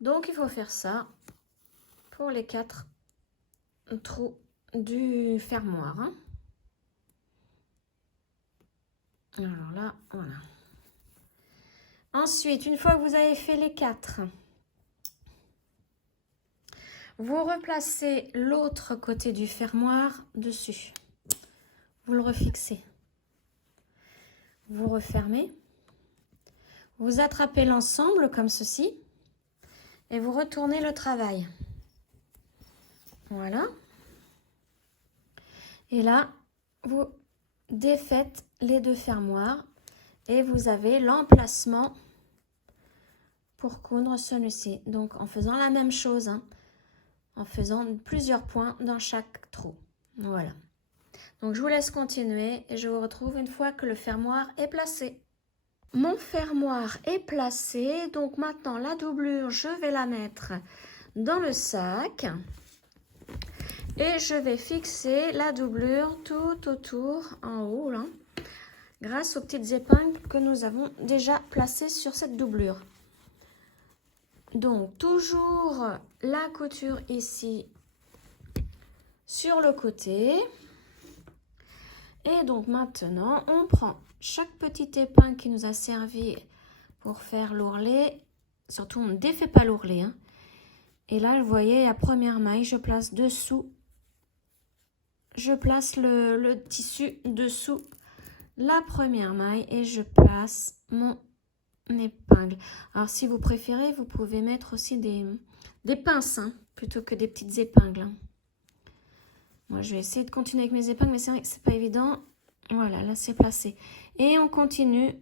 Donc, il faut faire ça pour les 4 trous du fermoir. Hein. Alors là, voilà. Ensuite, une fois que vous avez fait les 4, vous replacez l'autre côté du fermoir dessus. Vous le refixez. Vous refermez. Vous attrapez l'ensemble comme ceci. Et vous retournez le travail. Voilà. Et là, vous défaites les deux fermoirs. Et vous avez l'emplacement pour coudre celui-ci. Donc, en faisant la même chose, hein, en faisant plusieurs points dans chaque trou. Voilà. Donc, je vous laisse continuer et je vous retrouve une fois que le fermoir est placé. Mon fermoir est placé, donc maintenant la doublure, je vais la mettre dans le sac et je vais fixer la doublure tout autour en haut là, grâce aux petites épingles que nous avons déjà placées sur cette doublure. Donc toujours la couture ici sur le côté. Et donc maintenant, on prend chaque petite épingle qui nous a servi pour faire l'ourlet. Surtout, on ne défait pas l'ourlet. Hein. Et là, vous voyez, la première maille, je place dessous. Je place le tissu dessous la première maille et je place mon épingle. Alors, si vous préférez, vous pouvez mettre aussi des pinces hein, plutôt que des petites épingles. Hein. Moi, je vais essayer de continuer avec mes épingles, mais c'est vrai que c'est pas évident. Voilà, là, c'est placé. Et on continue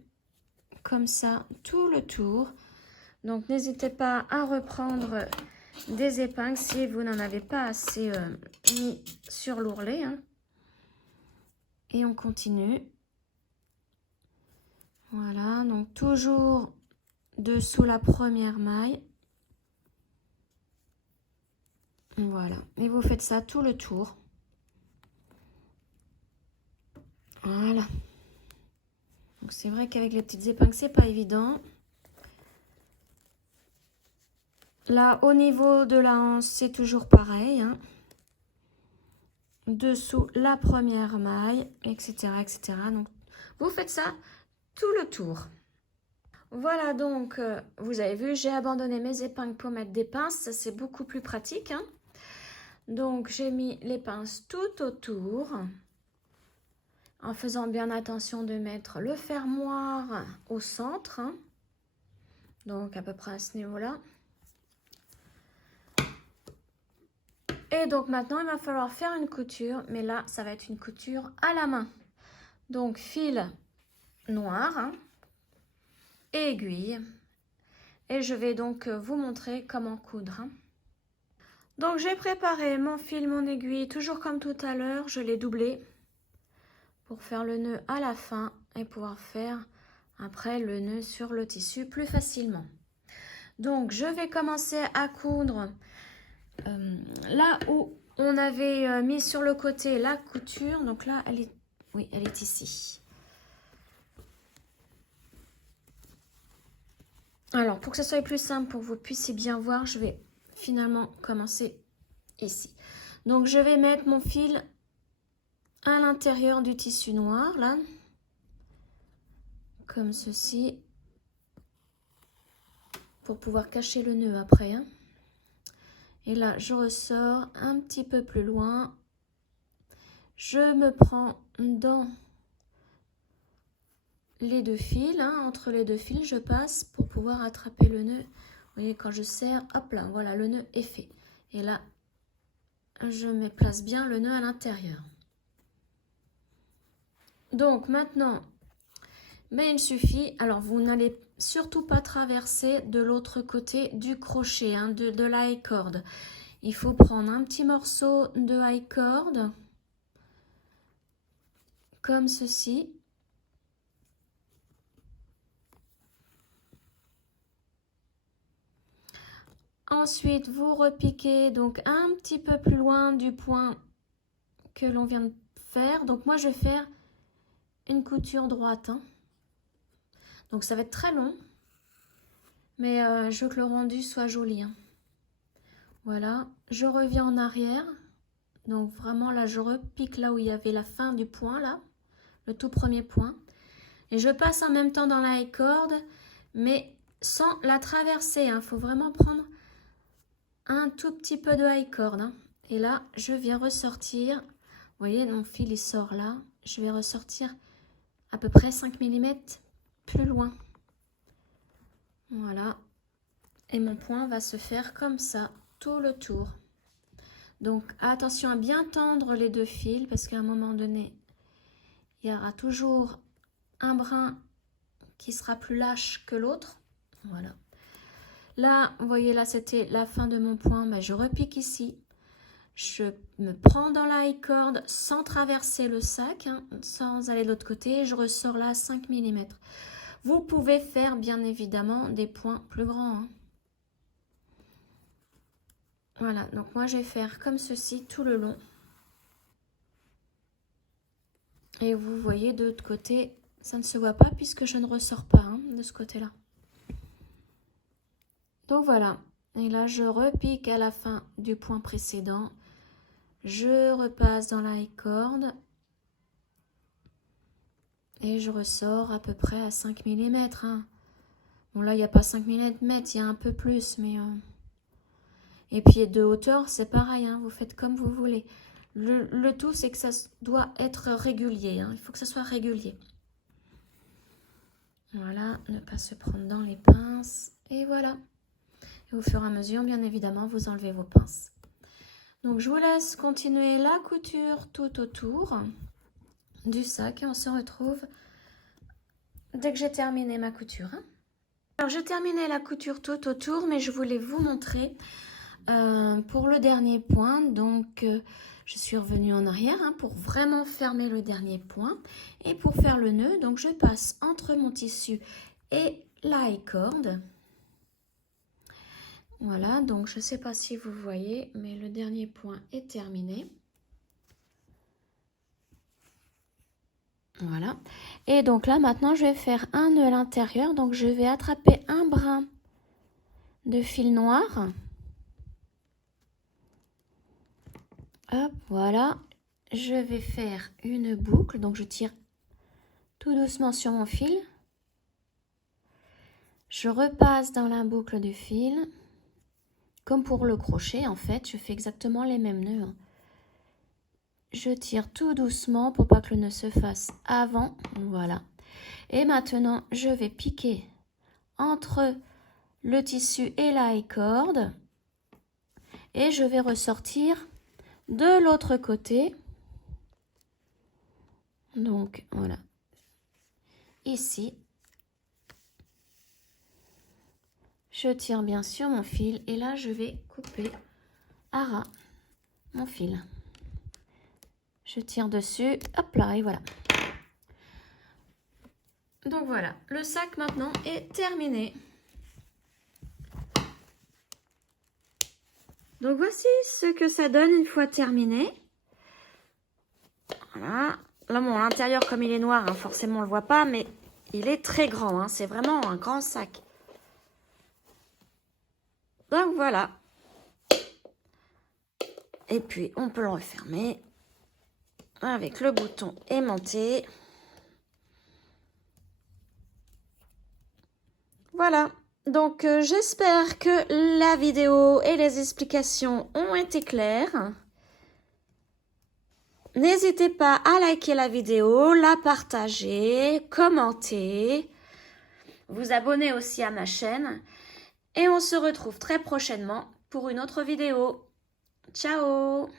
comme ça tout le tour. Donc, n'hésitez pas à reprendre des épingles si vous n'en avez pas assez mis sur l'ourlet. Hein. Et on continue. Voilà, donc toujours dessous la première maille. Voilà, et vous faites ça tout le tour. Voilà. Donc c'est vrai qu'avec les petites épingles, c'est pas évident. Là, au niveau de la hanche, c'est toujours pareil. Hein. Dessous la première maille, etc., etc. Donc, vous faites ça tout le tour. Voilà, donc, vous avez vu, j'ai abandonné mes épingles pour mettre des pinces. Ça, c'est beaucoup plus pratique. Hein. Donc, j'ai mis les pinces tout autour. En faisant bien attention de mettre le fermoir au centre. Hein. Donc, à peu près à ce niveau-là. Et donc, maintenant, il va falloir faire une couture. Mais là, ça va être une couture à la main. Donc, fil noir hein, et aiguille. Et je vais donc vous montrer comment coudre. Hein. Donc, j'ai préparé mon fil, mon aiguille, toujours comme tout à l'heure. Je l'ai doublé pour faire le nœud à la fin et pouvoir faire après le nœud sur le tissu plus facilement. Donc, je vais commencer à coudre là où on avait mis sur le côté la couture. Donc là, elle est, oui, elle est ici. Alors, pour que ce soit plus simple, pour que vous puissiez bien voir, je vais finalement commencer ici. Donc, je vais mettre mon fil à l'intérieur du tissu noir, là, comme ceci, pour pouvoir cacher le nœud après. Hein. Et là, je ressors un petit peu plus loin. Je me prends dans les deux fils, hein, entre les deux fils, je passe pour pouvoir attraper le nœud. Vous voyez, quand je serre, hop là, voilà, le nœud est fait. Et là, je me place bien le nœud à l'intérieur. Donc maintenant, mais il suffit, alors vous n'allez surtout pas traverser de l'autre côté du crochet, hein, de la high cord. Il faut prendre un petit morceau de high cord, comme ceci. Ensuite, vous repiquez donc un petit peu plus loin du point que l'on vient de faire. Donc moi, je vais faire une couture droite. Hein. Donc ça va être très long, mais je veux que le rendu soit joli. Hein. Voilà, je reviens en arrière. Donc vraiment là, je repique là où il y avait la fin du point, là, le tout premier point. Et je passe en même temps dans la high cord, mais sans la traverser. Il faut vraiment prendre un tout petit peu de high cord. Hein. Et là, je viens ressortir. Vous voyez, mon fil il sort là. Je vais ressortir à peu près 5 mm plus loin. Voilà. Et mon point va se faire comme ça tout le tour. Donc, attention à bien tendre les deux fils parce qu'à un moment donné, il y aura toujours un brin qui sera plus lâche que l'autre. Voilà. Là, vous voyez, là, c'était la fin de mon point. Ben, je repique ici. Je me prends dans la high cord sans traverser le sac, hein, sans aller de l'autre côté. Je ressors là 5 mm. Vous pouvez faire bien évidemment des points plus grands, hein. Voilà, donc moi je vais faire comme ceci tout le long. Et vous voyez de l'autre côté, ça ne se voit pas puisque je ne ressors pas, hein, de ce côté-là. Donc voilà, et là je repique à la fin du point précédent. Je repasse dans la corde. Et je ressors à peu près à 5 mm. Hein. Bon là il n'y a pas 5 mm, il y a un peu plus. Mais et puis de hauteur c'est pareil, hein, vous faites comme vous voulez. Le tout c'est que ça doit être régulier, hein, il faut que ça soit régulier. Voilà, ne pas se prendre dans les pinces. Et voilà. Et au fur et à mesure, bien évidemment, vous enlevez vos pinces. Donc je vous laisse continuer la couture tout autour du sac et on se retrouve dès que j'ai terminé ma couture. Hein. Alors j'ai terminé la couture tout autour, mais je voulais vous montrer pour le dernier point. Donc je suis revenue en arrière, hein, pour vraiment fermer le dernier point. Et pour faire le nœud, donc je passe entre mon tissu et la corde. Voilà, donc je ne sais pas si vous voyez, mais le dernier point est terminé. Voilà. Et donc là, maintenant, je vais faire un nœud à l'intérieur. Donc, je vais attraper un brin de fil noir. Hop, voilà. Je vais faire une boucle. Donc, je tire tout doucement sur mon fil. Je repasse dans la boucle du fil. Comme pour le crochet, en fait, je fais exactement les mêmes nœuds. Hein. Je tire tout doucement pour pas que le nœud se fasse avant. Voilà. Et maintenant, je vais piquer entre le tissu et la corde. Et je vais ressortir de l'autre côté. Donc, voilà. Ici. Je tire bien sur mon fil. Et là, je vais couper à ras mon fil. Je tire dessus, hop là, et voilà. Donc voilà, le sac maintenant est terminé. Donc voici ce que ça donne une fois terminé. Voilà. Là, bon, l'intérieur, comme il est noir, hein, forcément on ne le voit pas, mais il est très grand. Hein, c'est vraiment un grand sac. Donc voilà. Et puis, on peut le refermer avec le bouton aimanté. Voilà, donc j'espère que la vidéo et les explications ont été claires. N'hésitez pas à liker la vidéo, la partager, commenter, vous abonner aussi à ma chaîne. Et on se retrouve très prochainement pour une autre vidéo. Ciao!